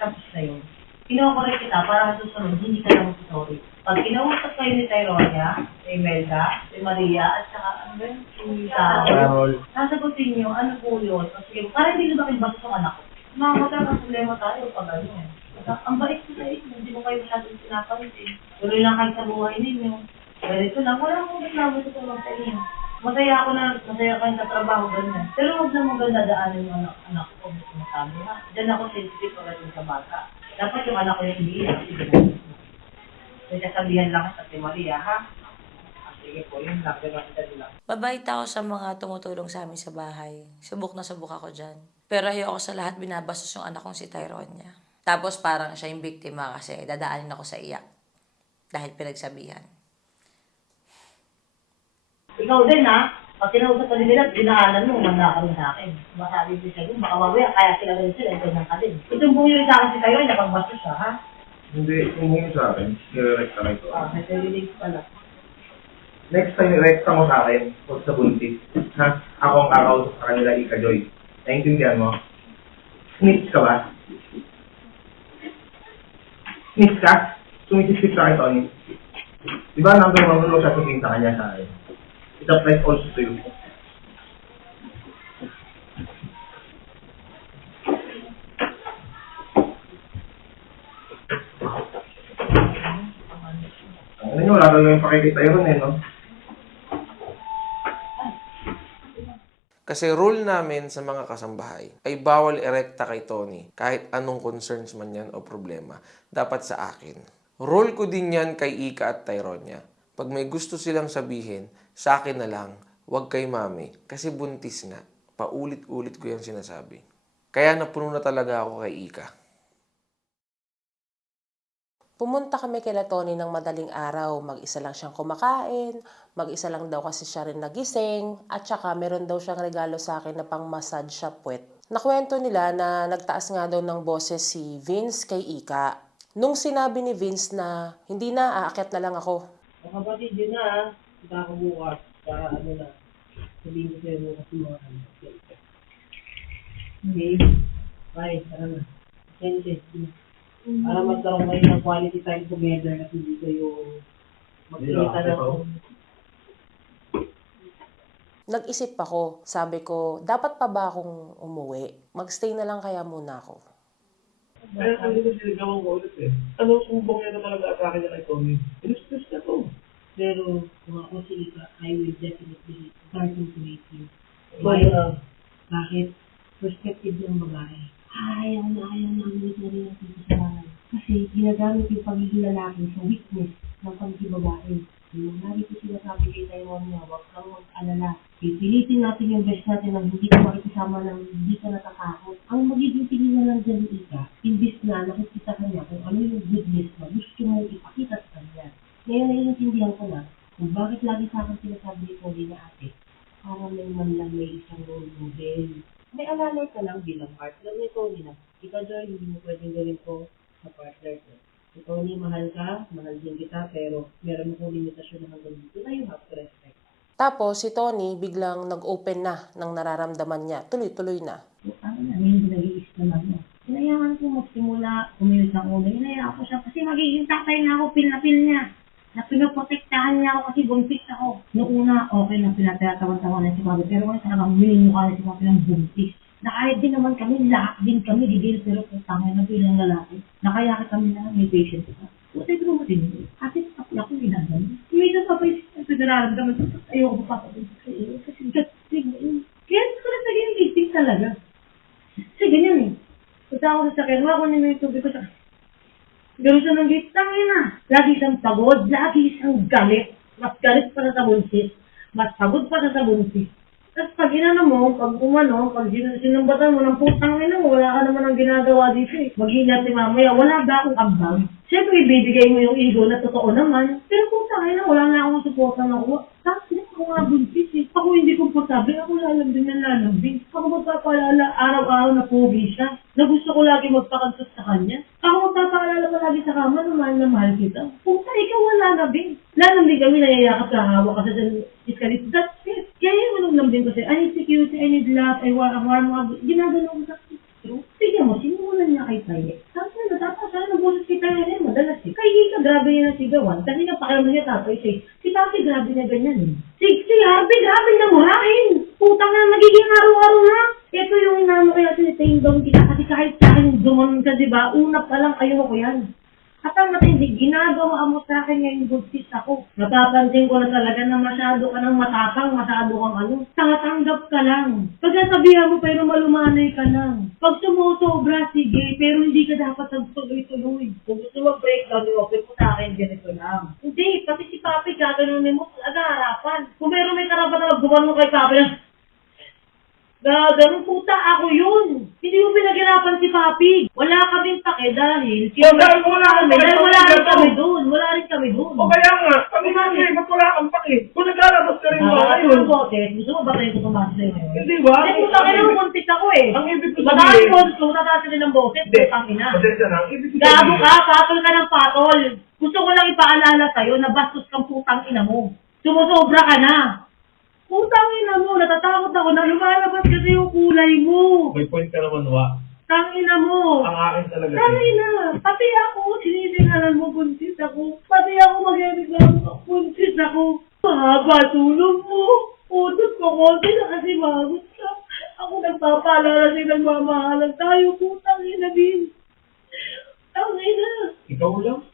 Tapos na yun. Kino-correct kita para susunod, hindi ka lang sorry. Pag kinausap kayo ni Tyronia, si Imelda, si Maria, at saka, ano ba yun? Si Carol. Sasagutin nyo, ano po yun? O sige, para hindi nyo bakit basta ang anak ko. Makakata problema tayo pag ano eh. Ang bait ko sa'yo, hindi mo kayo masyadong pinapansin. Tuloy lang kayo sa buhay ninyo. Ganito lang, wala akong reklamo sa tulong sa inyo. Masaya ako sa trabaho, ganyan. Pero huwag na maganda daanan yung anak ko kung sinasabi ha. Diyan ako sensitive pagdating sa bata. Dapat yung anak ko yung hindi may kasabihan lang sa Ate Maria, ha? Sige po, yun lang. Lang. Mabait ako sa mga tumutulong sa amin sa bahay. Subok na subok ako dyan. Pero ayoko sa lahat binabastos yung anak kong si Tyronia. Tapos parang siya yung biktima kasi dadaanin ako sa iyak. Dahil pinagsabihan. Ikaw din, ha? Pag kinausap ka nila, dinaanan mo, manda ka rin sa akin. Masabi din siya, baka mamaya, kaya sila rin sila, ito na ka din. Itong bumili sa akin si Tyronia, napagbastos siya, ha? Hindi, kung sa akin, nire-recta ka ito. Nag-release pala. Next time, recta mo sa akin, huwag sa buntis. Ha? Ako ang kakausap sa kanila, Ika Joy. Naintindihan mo? Snitch ka ba? Snitch ka? Sumisisip sa akin, Tony. Diba, number one mo siya sabihin sa kanya sa akin? It applies also to you. Ano nyo, wala lang yung pakikita yun eh, no? Kasi rule namin sa mga kasambahay ay bawal erekta kay Tony kahit anong concerns man yan o problema. Dapat sa akin. Rule ko din yan kay Ika at Tyronia. Pag may gusto silang sabihin, sa akin na lang, wag kay mami. Kasi buntis nga. Paulit-ulit ko yung sinasabi. Kaya napuno na talaga ako kay Ika. Pumunta kami kay Tony ng madaling araw. Mag-isa lang siyang kumakain. Mag-isa lang daw kasi siya rin nagising. At saka meron daw siyang regalo sa akin na pang massage sa puwet. Nakwento nila na nagtaas nga daw ng boses si Vince kay Ika. Nung sinabi ni Vince na hindi na, aakyat na lang ako. Kapatid, yun na, ha? Kita ako bukas. Para ano na. sabihin ko sa'yo mo kasi mga ano. Hindi. Bye, tara na. Sente. Para magkaroon kayo ng quality time together at hindi kayo magkita na. Nag-isip ako, sabi ko, dapat pa ba akong umuwi? Magstay na lang kaya muna ako. Kaya sabi ko sinigawan ko ulit eh. Ano, sumbong na talaga sa akin na kay Tommy. Inuspres na to. Pero kung ako si Ika, I will definitely start to hate you. Why? Bakit? Perspective ng babae. Ayaw na namin na rin ang kasalanan. Kasi ginagamit yung pagiging lalaki sa weakness ng pagiging babae. Yung lagi ko sinasabi kay Taiwan niya, huwag kang mag-alala. Pipilitin natin yung best natin na hindi ka makikisama ng hindi ka natatakot. Ang magiging tingin na lang dyan ni Ika, imbis na nakikita ka niya kung ano yung goodness na gusto mo ipakita sa kanya. Ngayon naiintindihan ko na kung bakit lagi sa akin sinasabi ni Cody na ate, para may man lang may isang role model. May alalay ka lang bilang partner ni Tony na, ikaw Joy, hindi mo pwedeng gawin ko sa partner ko. Si Tony, mahal ka, mahal din kita, pero meron akong limitasyon na hanggang dito na you have to respect. Tapos si Tony biglang nag-open na ng nararamdaman niya. Tuloy-tuloy na. Ano na, hindi nag-iis naman mo. Hinayaan ko magsimula, umilis ang ulo. Hinayaan ko siya kasi magiging tatay na ako, pil niya. Na pinoprotektahan niya ako kasi buntis ako. Noong una, okay na pinatatawa-tawa na si Papi. Pero kung talagang minimukha na si Papi ng buntis. Na kahit din naman kami, lahat din kami, gigil, pero kung tangay na bilang lalaki. Nakayakit kami na may patient ka. Buti ko mo din. Kasi tapos ako ginagawa. Minsan pa pa yung pinararamdaman ko, ayoko pa papapin sa iyo. Kasi gatsig. Kaya ko na sa ganyan, isip talaga. Kasi ganyan eh. Punta ako sa sakyan, ako na may tubig ko sa gano'n siya ng gate, tangin na. Lagi siyang pagod, lagi siyang galit. Mas galit pa sa buntis. Mas pagod pa sa buntis. Tapos pag inano mo, pag umano, pag sinambatan mo ng putang ina mo, wala ka naman ang ginagawa dito eh. Mag-ingat si mamaya, wala ba akong ambag? Siyempre, ibibigay mo yung ego na totoo naman. Pero putang ina, wala na akong suporta na kuha. Tapos ako nga buntis eh. Ako hindi komportable, ako lalambing na lalambing. Ako magpapalala araw-araw na pogi siya. Na gusto ko lagi magpakansot sa kanya. Ako magpapaalala palagi sa kama na mahal kita. Puta, ikaw wala na, Bing. Lalambing kami, nayayakap sa hawa kasi sa iskalit. That's it. Kaya yung anong lambing ko sa'yo, I need security, I need love, I want more. Ginagano ko sa true. Tignan mo, sinuulan niya kay Taye. Tapos na, natapos sana ng boses kay Taye rin, madalas eh. Kay Hika, grabe niya na sigawan. Kasi nga pakiramdam niya tatay siya. Si Papi, grabe niya ganyan eh. Si Harvey, grabe na murahin. Putang na, nagiging araw-araw na. Ito yung inano kaya sinitayang doon kita kasi kahit sa akin dumanon ka, diba? Una pa lang ayoko yan. At ang matindi, ginagawa mo sa akin ngayon buntis ako. Napapansin ko na talaga na masyado ka ng matapang, masyado kang ano. Tatanggap ka lang. Pagkasabihan mo pero malumanay ka lang. Pag sumusobra, sige, pero hindi ka dapat nagtuloy-tuloy. Kung gusto mo breakdown, i-open mo sa akin, ganito lang. Hindi, pati si Papi gaganunin mo talaga harapan. Kung meron may karapat na magbuwan mo kay Papi lang, ganun puta, ako yun. Hindi mo pinaghirapan si Papi. Wala kaming pake dahil wala rin kami doon. Wala rin kami doon. O kaya nga, kami kasi, ba't wala kang pake? Kung naglalabas ka rin ba ayun. Gusto mo ba kayo tumakas sa'yo ngayon? Hindi ba? Hindi ko sa akin muntik ako eh. Ang ibig ko Madami mo, gusto mo nataas rin ng boses. Putang ina. Gago ka, patol ka ng patol. Gusto ko lang ipaalala sa'yo na bastos kang putang ina mo. Sumusobra ka na. Putang ina mo, natatakot ako na lumalabas kasi yung kulay mo. May point ka naman, Wa. Tangina mo. Ang akin talaga. Tangina. Pati ako, sinisingalan mo, buntis ako. Pati ako mag-reklamo, buntis ako. Mahaba tulong mo. Utot ko konti na kasi magot ka. Ako nagpapaalala sa'yo ng mamahalan tayo. Putang ina din. Tangina. Ikaw lang?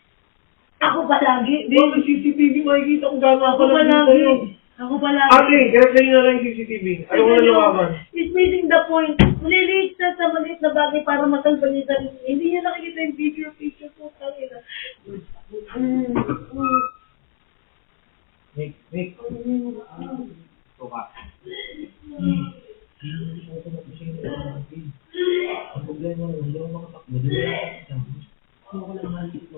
Ako palagi. Sa CCTV makikita kung gano'n Ako palagi. Ako palagi. Ate, kaya sa'yo na lang yung CCTV. Ayaw ko na lumaban. He's missing the point. Nililiit siya sa maliit na bagay para matalban niya sa hindi niya nakikita yung bigger picture po. Tangina. Nick. Ito ka. Ang problema mo, hindi ako makatakbo. Hindi ako lang mahal dito.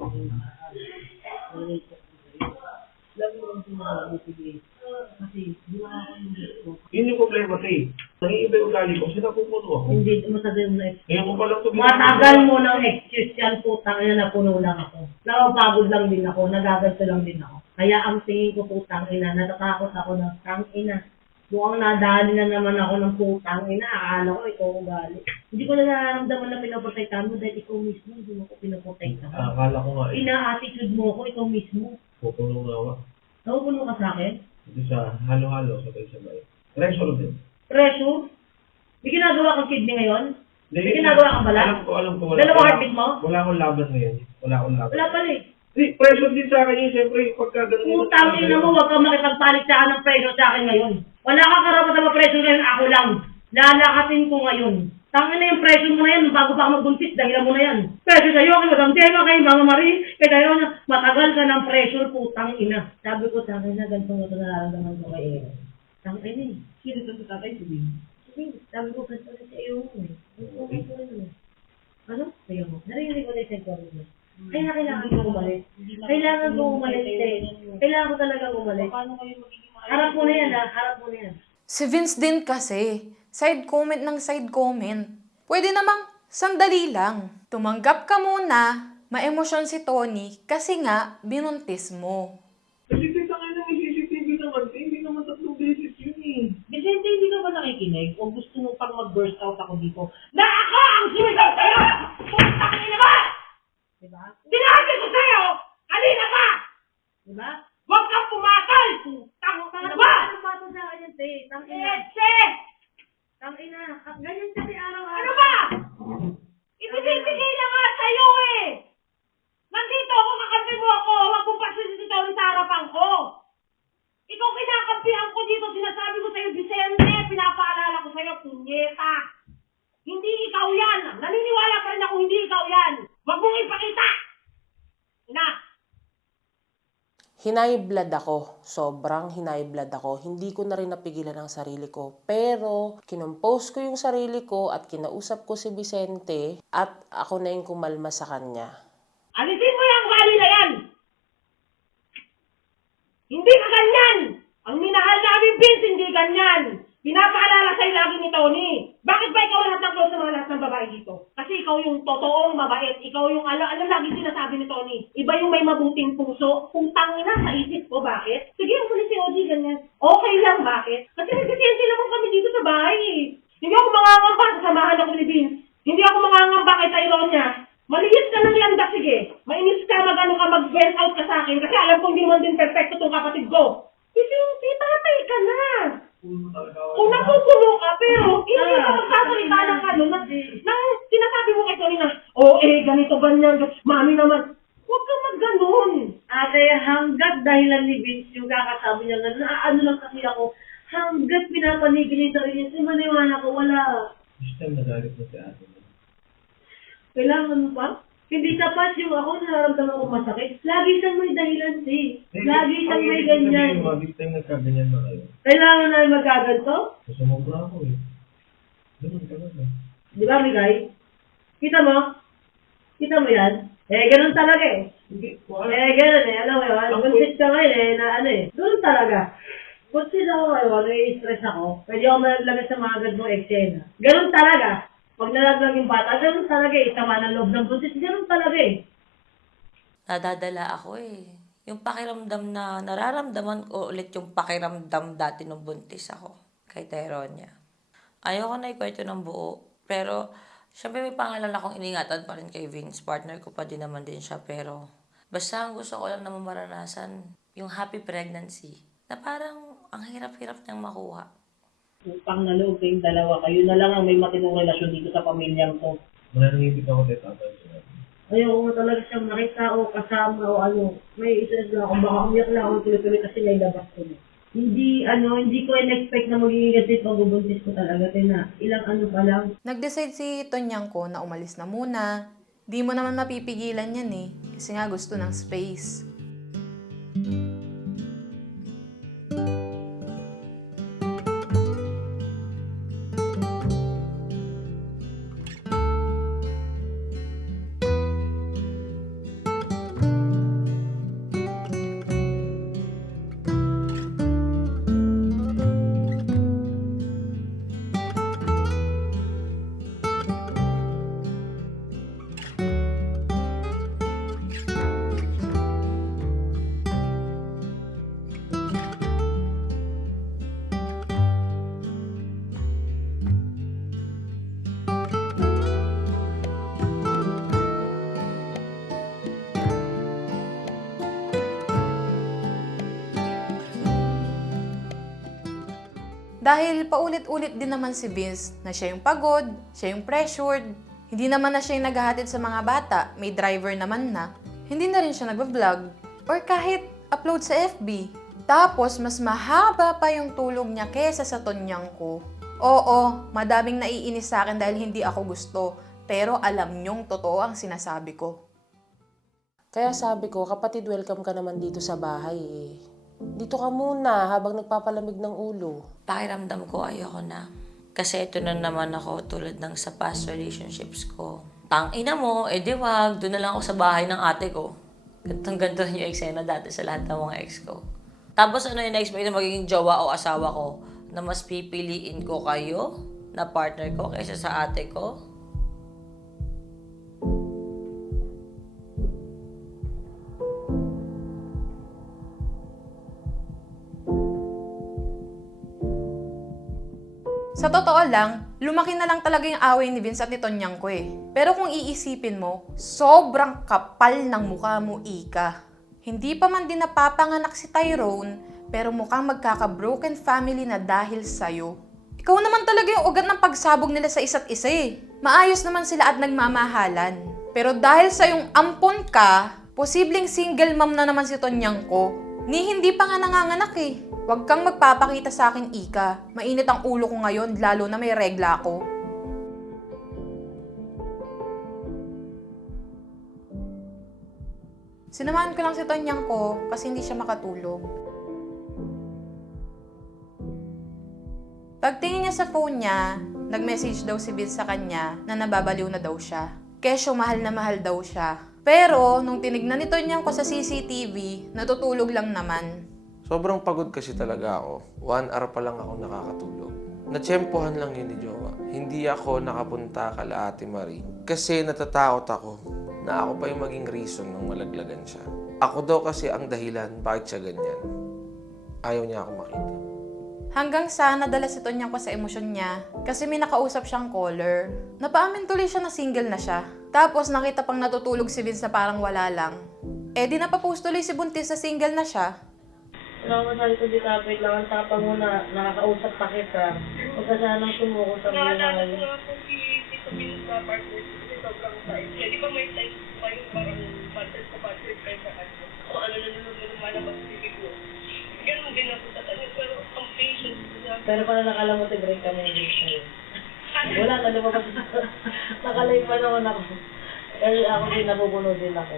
Yun yung problema sa'yo. Nangiiba yung ugali ko, sinapupuno ako. Hindi, masagal mo na excuse. Ngayon ko pa lang ito. Matagal mo ng excuse yan, putang ina, napuno lang ako. Nakapagod lang din ako, nagaganto lang din ako. Kaya ang tingin ko, putang ina, natatakot ako ng tang ina. Mukhang nadali na naman ako ng putang ina. Akala ko ikaw ugali. Hindi ko na nararamdaman na pinaprotektahan mo dahil ikaw mismo hindi mo ko pinaprotektahan. Akala ko nga Ina-attitude mo ako, ikaw mismo. pupuno nga ako. Nakupuno ka sa akin? Ito sa halo-halo, sabay-sabay. Pressure din. Pressure? May ginagawa kang kidney ngayon? Hindi, May ginagawa kang balak? Alam ko. Dalawa heartbeat mo? Wala akong laban ngayon. Wala akong laban. Wala pala eh. Hindi, pressure din sa akin yun. Siyempre, pagka ganun. Putang ina mo, huwag kang makipagpanik sa akin ng pressure sa akin ngayon. Wala kang karapat na pressure ngayon, ako lang. Lalakasin ko ngayon. Tangin na yung pressure mo na yan, bago pa ako magbuntis, dahilan mo na yan. Pressure sa'yo, kay Madam Gemma, kay Mama Marie, kay tayo na, matagal ka ng pressure, putang ina. Sabi ko, tangin na, ganito nga ito nararamdaman ko kay Aaron. Tangin na eh, sino ito sa tatay, sabihin. Sabi ko, ganito na sa iyo mo eh. Ano? Sayo mo. Narinig ko na yung segwaro mo. Kaya kailangan ko umalis. Kailangan ko umalis eh. Kailangan ko talaga umalis. Harap mo na yan ha, harap mo na yan. Si Vince din kasi, side comment ng side comment. Pwede namang sandali lang. Tumanggap ka muna, maemosyon si Tony kasi nga binuntis mo. Kasi sa akin ng CCTV naman, hindi naman 3 beses yun eh. Vicente, hindi ka ba nakikinig? O gusto mo pang mag-burst out ako dito? Na ako ang sumigaw sa'yo! Putang ina ba? Diba? Sinabi ko sa'yo! Kanina pa! Diba? Huwag kang pumatay! Putang ina ba? Ano ba ito sa akin yan, te? Tang ina. Tang ina. Ganyan kasi araw-araw. Ano ba? Ibibigay na nga sa'yo eh! Nandito ako, kakampi mo ako! Huwag mo pa sisitaw sa harapan ko! Ikaw kinakampihan ko dito, sinasabi ko sa'yo, Vicente, pinapaalala ko sa'yo, punyeta. Hindi ikaw yan. Naniniwala pa rin ako, hindi ikaw yan. Huwag mong ipakita. Ina. Hinayiblad ako. Sobrang hinayiblad ako. Hindi ko na rin napigilan ang sarili ko. Pero, kinompose ko yung sarili ko at kinausap ko si Vicente at ako na yung kumalma sa kanya. Alisin mo yung ugali na yan. Hindi ka ganyan. Ang minahal namin, Vince, hindi ganyan. Pinapaalala sa'yo lagi ni Tony. Bakit ba ikaw lahat ng close sa mga lahat ng babae dito? Kasi ikaw yung totoong mabait. Ikaw yung ano lagi sinasabi ni Tony. Iba yung may mabuting puso. Putang ina sa isip ko, bakit? Sige, umalis si Ogie, ganyan. Okay lang, bakit? Kasi nagkasente naman kami dito sa bahay eh. Hindi ako mangangamba, sasamahan ako ni Vince. Hindi ako mangangamba kay Tyrone niya. Maliit ka ng landa, sige. Mainis ka, mag-vent out ka sa akin. Kasi alam kong hindi naman din perfecto tong kapatid ko. Kasi tatay ka na. Kung napupuno ka, pero hindi ka magsasalita ng ano, nang sinasabi mo kay Tony na, ganito, ganyan, mami naman. Huwag kang mag-ganon. Kaya hanggat dahilan ni Vince yung kakasabi niya na ano lang kasi ako, hanggat pinapanigil yung sarili niya, maniwala ko, wala. This time nagalit mo si ate. Kailangan mo pa? Hindi sapat yung ako, nararamdaman ko masakit. Lagi siyang may dahilan, Lagi siyang may ganyan. This time nagkaganyan na kayo. Kailangan na magaganto? Sumobra ako eh. Ganun ka na. Di ba, Migay? Kita mo? Kita mo yan? Ganun talaga eh. Ganun eh. Alam mo yun? Buntis ka ngayon na ano eh. Ganun talaga. Buntis ako ngayon, nai-stress ako. Pwede ako malaglag sa mga agad mong eksena. Ganun talaga. Pag nalaglag yung bata, ganun talaga eh. Sama ng loob ng buntis, ganun talaga eh. Nadadala ako eh. Yung pakiramdam na nararamdaman ko ulit yung pakiramdam dati nung buntis ako kay Tyronia. Ayoko na ikwento ng buo. Pero, syempre may pangalan akong iningatan pa rin kay Vince. Partner ko pa din naman din siya. Pero, basta ang gusto ko lang na maranasan yung happy pregnancy. Na parang ang hirap-hirap niyang makuha. Upang na loob kayong dalawa, kayo na lang ang may matinong relasyon dito sa pamilyang to. Mananangibig ako dito tatay. Ayoko nga talaga siyang makita o kasama o ano. May isa na ako, baka umiyak na ako tuloy-tuloy kasi nailabas ko na. Hindi ko in-expect na magiging ganito pagbubuntis ko talaga. Na ilang ano pa lang. Nag-decide si Tonyang ko na umalis na muna. Di mo naman mapipigilan yan eh. Kasi nga gusto ng space. Dahil paulit-ulit din naman si Vince na siya yung pagod, siya yung pressured, hindi naman na siya yung naghahatid sa mga bata, may driver naman na, hindi na rin siya nagbablog, or kahit upload sa FB. Tapos, mas mahaba pa yung tulog niya kesa sa tonyang ko. Oo, madaming naiinis sa akin dahil hindi ako gusto, pero alam niyong totoo ang sinasabi ko. Kaya sabi ko, kapatid, welcome ka naman dito sa bahay eh. Dito ka muna habang nagpapalamig ng ulo. Pakiramdam ko ayoko na. Kasi ito na naman ako tulad ng sa past relationships ko. Tangina mo, di wag, doon na lang ako sa bahay ng ate ko. Ganto yung eksena dati sa lahat ng mga ex ko. Tapos ano yung na-expect na magiging jowa o asawa ko na mas pipiliin ko kayo na partner ko kaysa sa ate ko? Sa totoo lang, lumaki na lang talaga yung away ni Vince at ni Tonyang ko eh. Pero kung iisipin mo, sobrang kapal ng mukha mo, Ika. Hindi pa man din napapanganak si Tyrone, pero mukhang magkaka-broken family na dahil sa'yo. Ikaw naman talaga yung ugat ng pagsabog nila sa isa't isa eh. Maayos naman sila at nagmamahalan. Pero dahil sa yung ampon ka, posibleng single mom na naman si Tonyang ko. Ni hindi pa nga nanganganak eh. Huwag kang magpapakita sa akin, Ika. Mainit ang ulo ko ngayon, lalo na may regla ako. Sinamahan ko lang si Tonyang ko kasi hindi siya makatulog. Pagtingin niya sa phone niya, nag-message daw si Vince sa kanya na nababaliw na daw siya. Kesyo mahal na mahal daw siya. Pero nung tinignan ni Tonyang ko sa CCTV, natutulog lang naman. Sobrang pagod kasi talaga ako. 1 hour pa lang ako nakakatulog. Natsyempohan lang yun ni Jowa. Hindi ako nakapunta kala Ate Marie. Kasi natatakot ako na ako pa yung maging reason nung malaglagan siya. Ako daw kasi ang dahilan bakit siya ganyan. Ayaw niya ako makita. Hanggang sa nadala si Tonyang ko sa emosyon niya kasi may nakausap siyang caller. Napaamin tuloy siya na single na siya. Tapos nakita pang natutulog si Vince na parang wala lang. Di napapost tuloy si Buntis na single na siya. Wala ko sabi ko di kapit lang, ang tapang mo na nakakausap pa kita. Huwag ka sanang sumuko sa buhay. Naalala ko nga po si Tito Bill sa partner ko kasi sobrang size. Di ba may size pa yung parang partner kayo sa kanya. Kung ano na lumalabas sa bibig mo. Ganun din ako sa kanya, pero ang patience niya. Pero pala nakala mo tig-break kami ng sa'yo. Wala ka naman kasi nakalive pa naman ako. Kasi ako din nabubuno din ako.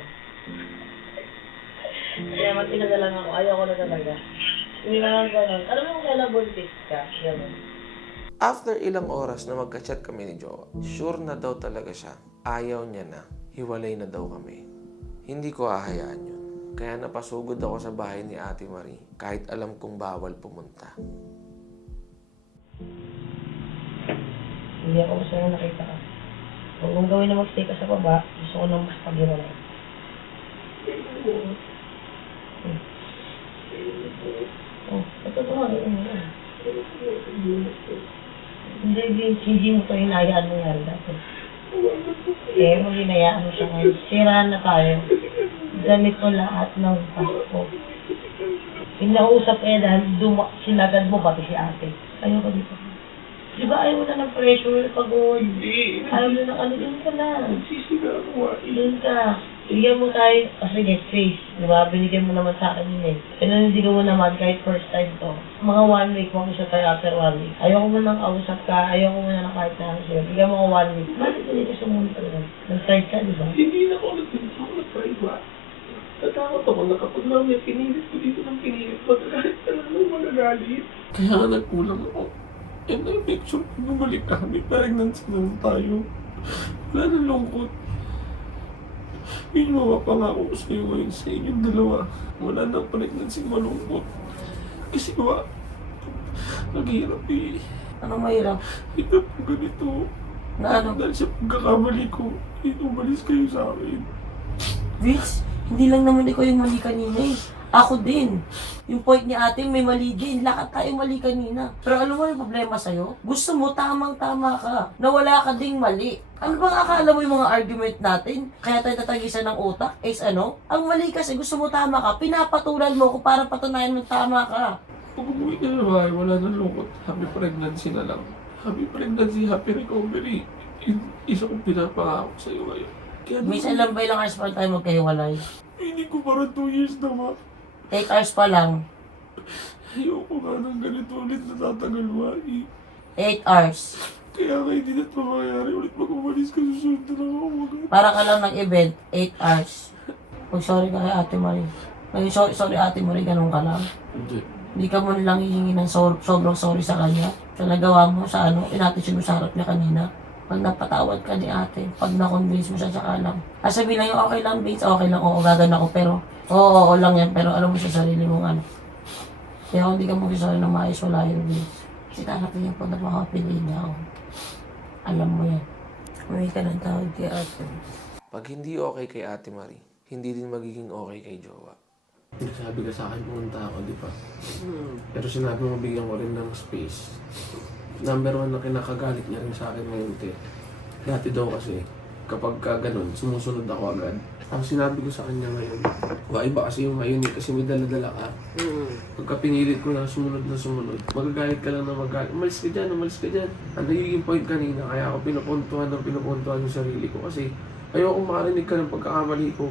Kaya matina na lang ako, ayaw ko na talaga. Hindi na lang ganun. Alam mo kung kailan buntis ka, gano'n. After ilang oras na magka-chat kami ni Jowa, sure na daw talaga siya. Ayaw niya na. Hiwalay na daw kami. Hindi ko hahayaan yun. Kaya napasugod ako sa bahay ni Ate Marie kahit alam kong bawal pumunta. Hindi ako gusto na nakita ka. Huwag mong gawin na mag-stay ka sa baba, gusto ko nang mas pag-iwalay. Ito mo. Hindi mo ito hinayaan mo yan dati. Mo hinayaan mo siya ngayon. Siraan na tayo. Ganito lahat ng Pasko. Pinausap dahil sinagad mo pati si ate. Ayaw ka dito. Di ba ayaw mo na ng pressure pagod? Ayaw mo na doon ka na. Doon ka. Bigyan mo tayo, sige, face. Di ba? Binigyan mo naman sa akin yun eh. Pinanindigan mo naman kahit first time to. Mga 1 week, mag-isa tayo after 1 week. Ayaw ko mo nang kausap ka, ayaw ko mo na kahit na siya. Bigyan mo ko 1 week. Bakit hindi ka sumunod talaga? Nag-try ka, di ba? Hindi na ako nag-try ba? Natakot ako na kapag namin pinilit ko dito ng pinilit, magagalit ka lang ng magagalit. Kaya nga nagkulang ako. And I make sure kung bumalik kami, pregnancy naman tayo. Wala nang lungkot. Yun yung mapapangako ko sa'yo ngayon sa inyong dalawa. Wala nang pregnancy malungkot. Kasi ba, naghihirap eh. Anong mahirap? Hirap ko ganito. Na ano? Dahil sa pagkakamali ko, inumalis kayo sa akin. Vince, hindi lang naman ikaw yung mali kanina eh. Ako din. Yung point ni ate, may mali din. Lahat tayo mali kanina. Pero alam mo yung problema sa'yo? Gusto mo, tamang-tama ka. Na wala ka ding mali. Ano bang akala mo yung mga argument natin? Kaya tayo tatagisan ng utak? Is ano? Ang mali kasi gusto mo tama ka, pinapatulan mo ko para patunayan mo tama ka. Pag umuwi ka na bahay, wala nang lungkot. Happy pregnancy na lang. Happy pregnancy, happy recovery. Isa kong pinapangako sa'yo ngayon. Kaya Minsan lang ba ilang hours pa tayo magkahiwalay? Hindi ko parang 2 years na, ma. 8 hours pa lang. Ayoko nga ng ganito ulit na tatagal, ma. 8 hours. Kaya nga hindi na ito mangyayari ulit pag umalis ka, susunod na lang ako agad. Para ka lang nag-event, 8 hours. Sorry ka kay Ate Marie. Sorry Ate Marie, ganun ka lang. Hindi ka mo lang hihingi ng sobrang sorry sa kanya. Sa nagawa mo sa inattitude mo sa harap niya kanina. Pag napatawad ka ni ate, pag na-convince mo siya, tsaka lang. Sabihin lang yung okay lang, Vince, okay lang, oo, gagan ako, pero oo lang yan, pero alam mo sa sarili mong Kaya kung di ka mag-sorry na maayos, wala yun, Vince. Kasi tanapin yung pag napakapiliin niya ako. Alam mo yan. May ka ng tawag kay ate. Pag hindi okay kay Ate Marie, hindi din magiging okay kay Jowa. Sabi ka sa akin, pumunta ako, di ba? Pero sinabi mo, bigyan ko rin ng space. Number 1 na kinakagalit niya rin sa akin ngayon, te. Dati daw kasi, kapag ka ganun, sumusunod ako agad. Ang sinabi ko sa kanya ngayon, iba kasi yung ngayon kasi may dala-dala ka. Pagka pinilit ko na sumunod, magagalit ka lang na magalit. Umalis ka dyan. Ang nagiging point kanina, kaya ako pinupuntuhan yung sarili ko kasi ayokong makarinig ka ng pagkakamali ko.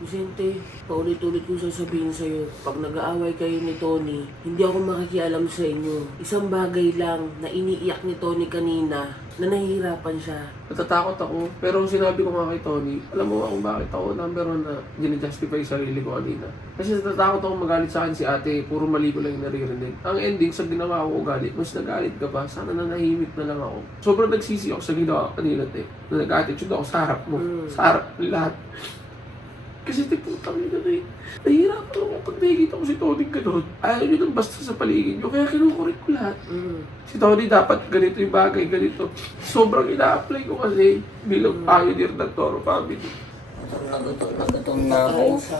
Vicente, paulit-ulit kong sasabihin sa'yo, pag nag-aaway kayo ni Tony, hindi ako makikialam sa inyo. Isang bagay lang na iniiyak ni Tony kanina, na nahihirapan siya. Natatakot ako, pero sinabi ko nga kay Tony, alam mo kung bakit ako number 1 na dinijustify sarili ko kanina. Kasi natatakot ako magalit sa akin si ate, puro mali ko lang yung naririnig. Ang ending sa ginawa ko ugali, mas nagalit ka pa, sana nanahimik na lang ako. Sobrang nagsisi ako sa ginawa kanina, te. Na nag-attitude ako sa harap mo, sa harap ng lahat. Kasi putang ina na eh. Nahihirapan ako pag nakikita ko si Tony ganun. Ayaw nyo nang basta sa paligid nyo, kaya kinukurik ko lahat. Si Tony dapat ganito yung bagay, ganito. Sobrang ina-apply ko kasi bilang pioneer ng Toro family. Nagutom na ako. Sa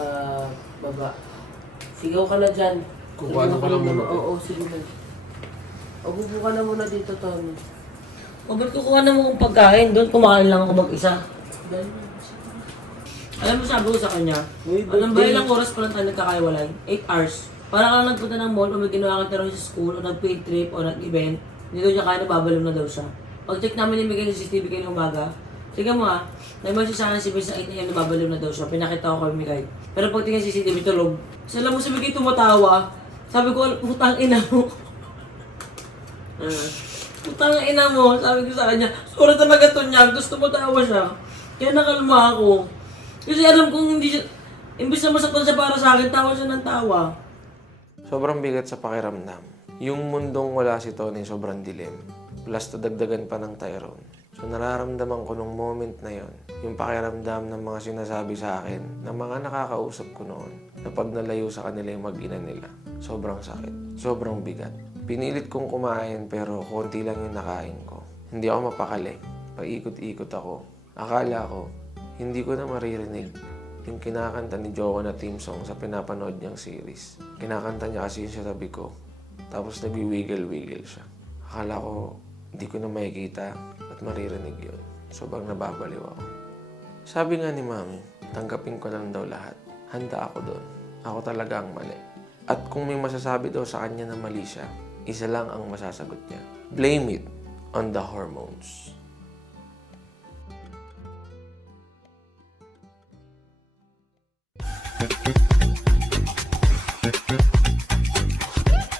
baba. Sigaw ka na dyan. Kukuha na ko lang muna. Oo, sige na. Ububo ka na muna dito, Tony. Ba't kukuha na mo kong pagkain? Doon kumakain lang ako mag-isa. Alam mo, sabi ko sa kanya, alam ba ilang oras pa lang tayo nagkakaiwalay? 8 hours. Para ka lang nagpunta ng mall o may ginawa kang sa school o nag-paid trip o nag-event, hindi daw niya kaya nababalaw na daw siya. Pag-check namin yung bigay ng CCTV kayo ng umaga, sige mo nag-message sa akin si Vince na 8 AM nababalaw na daw siya, pinakita ko kay Mikay. Pero pag tingin CCTV tulog, kasi alam mo si Mikay tumatawa, sabi ko, putang ina mo. Putang ina mo, sabi ko sa kanya, sorry talaga to niya, gusto tumatawa siya. Kaya nakalma ako. Kasi alam kong hindi siya, imbis na masaktan siya para sa akin, tawa siya ng tawa. Sobrang bigat sa pakiramdam. Yung mundong wala si Tony sobrang dilim. Plus dagdagan pa ng Tyrone. So nararamdaman ko nung moment na yon, yung pakiramdam ng mga sinasabi sa akin, ng mga nakakausap ko noon, na pag nalayo sa kanila yung mag-ina nila. Sobrang sakit. Sobrang bigat. Pinilit kong kumain pero konti lang yung nakain ko. Hindi ako mapakali. Paikot-ikot ako. Akala ko, hindi ko na maririnig yung kinakanta ni Joko na theme song sa pinapanood niyang series. Kinakanta niya kasi yun sa tabi ko. Tapos nag-wiggle-wiggle siya. Akala ko, hindi ko na makikita at maririnig yun. Sobrang nababaliw ako. Sabi nga ni Mami, tanggapin ko lang daw lahat. Handa ako doon. Ako talaga ang mali. At kung may masasabi daw sa kanya na mali siya, isa lang ang masasagot niya. Blame it on the hormones.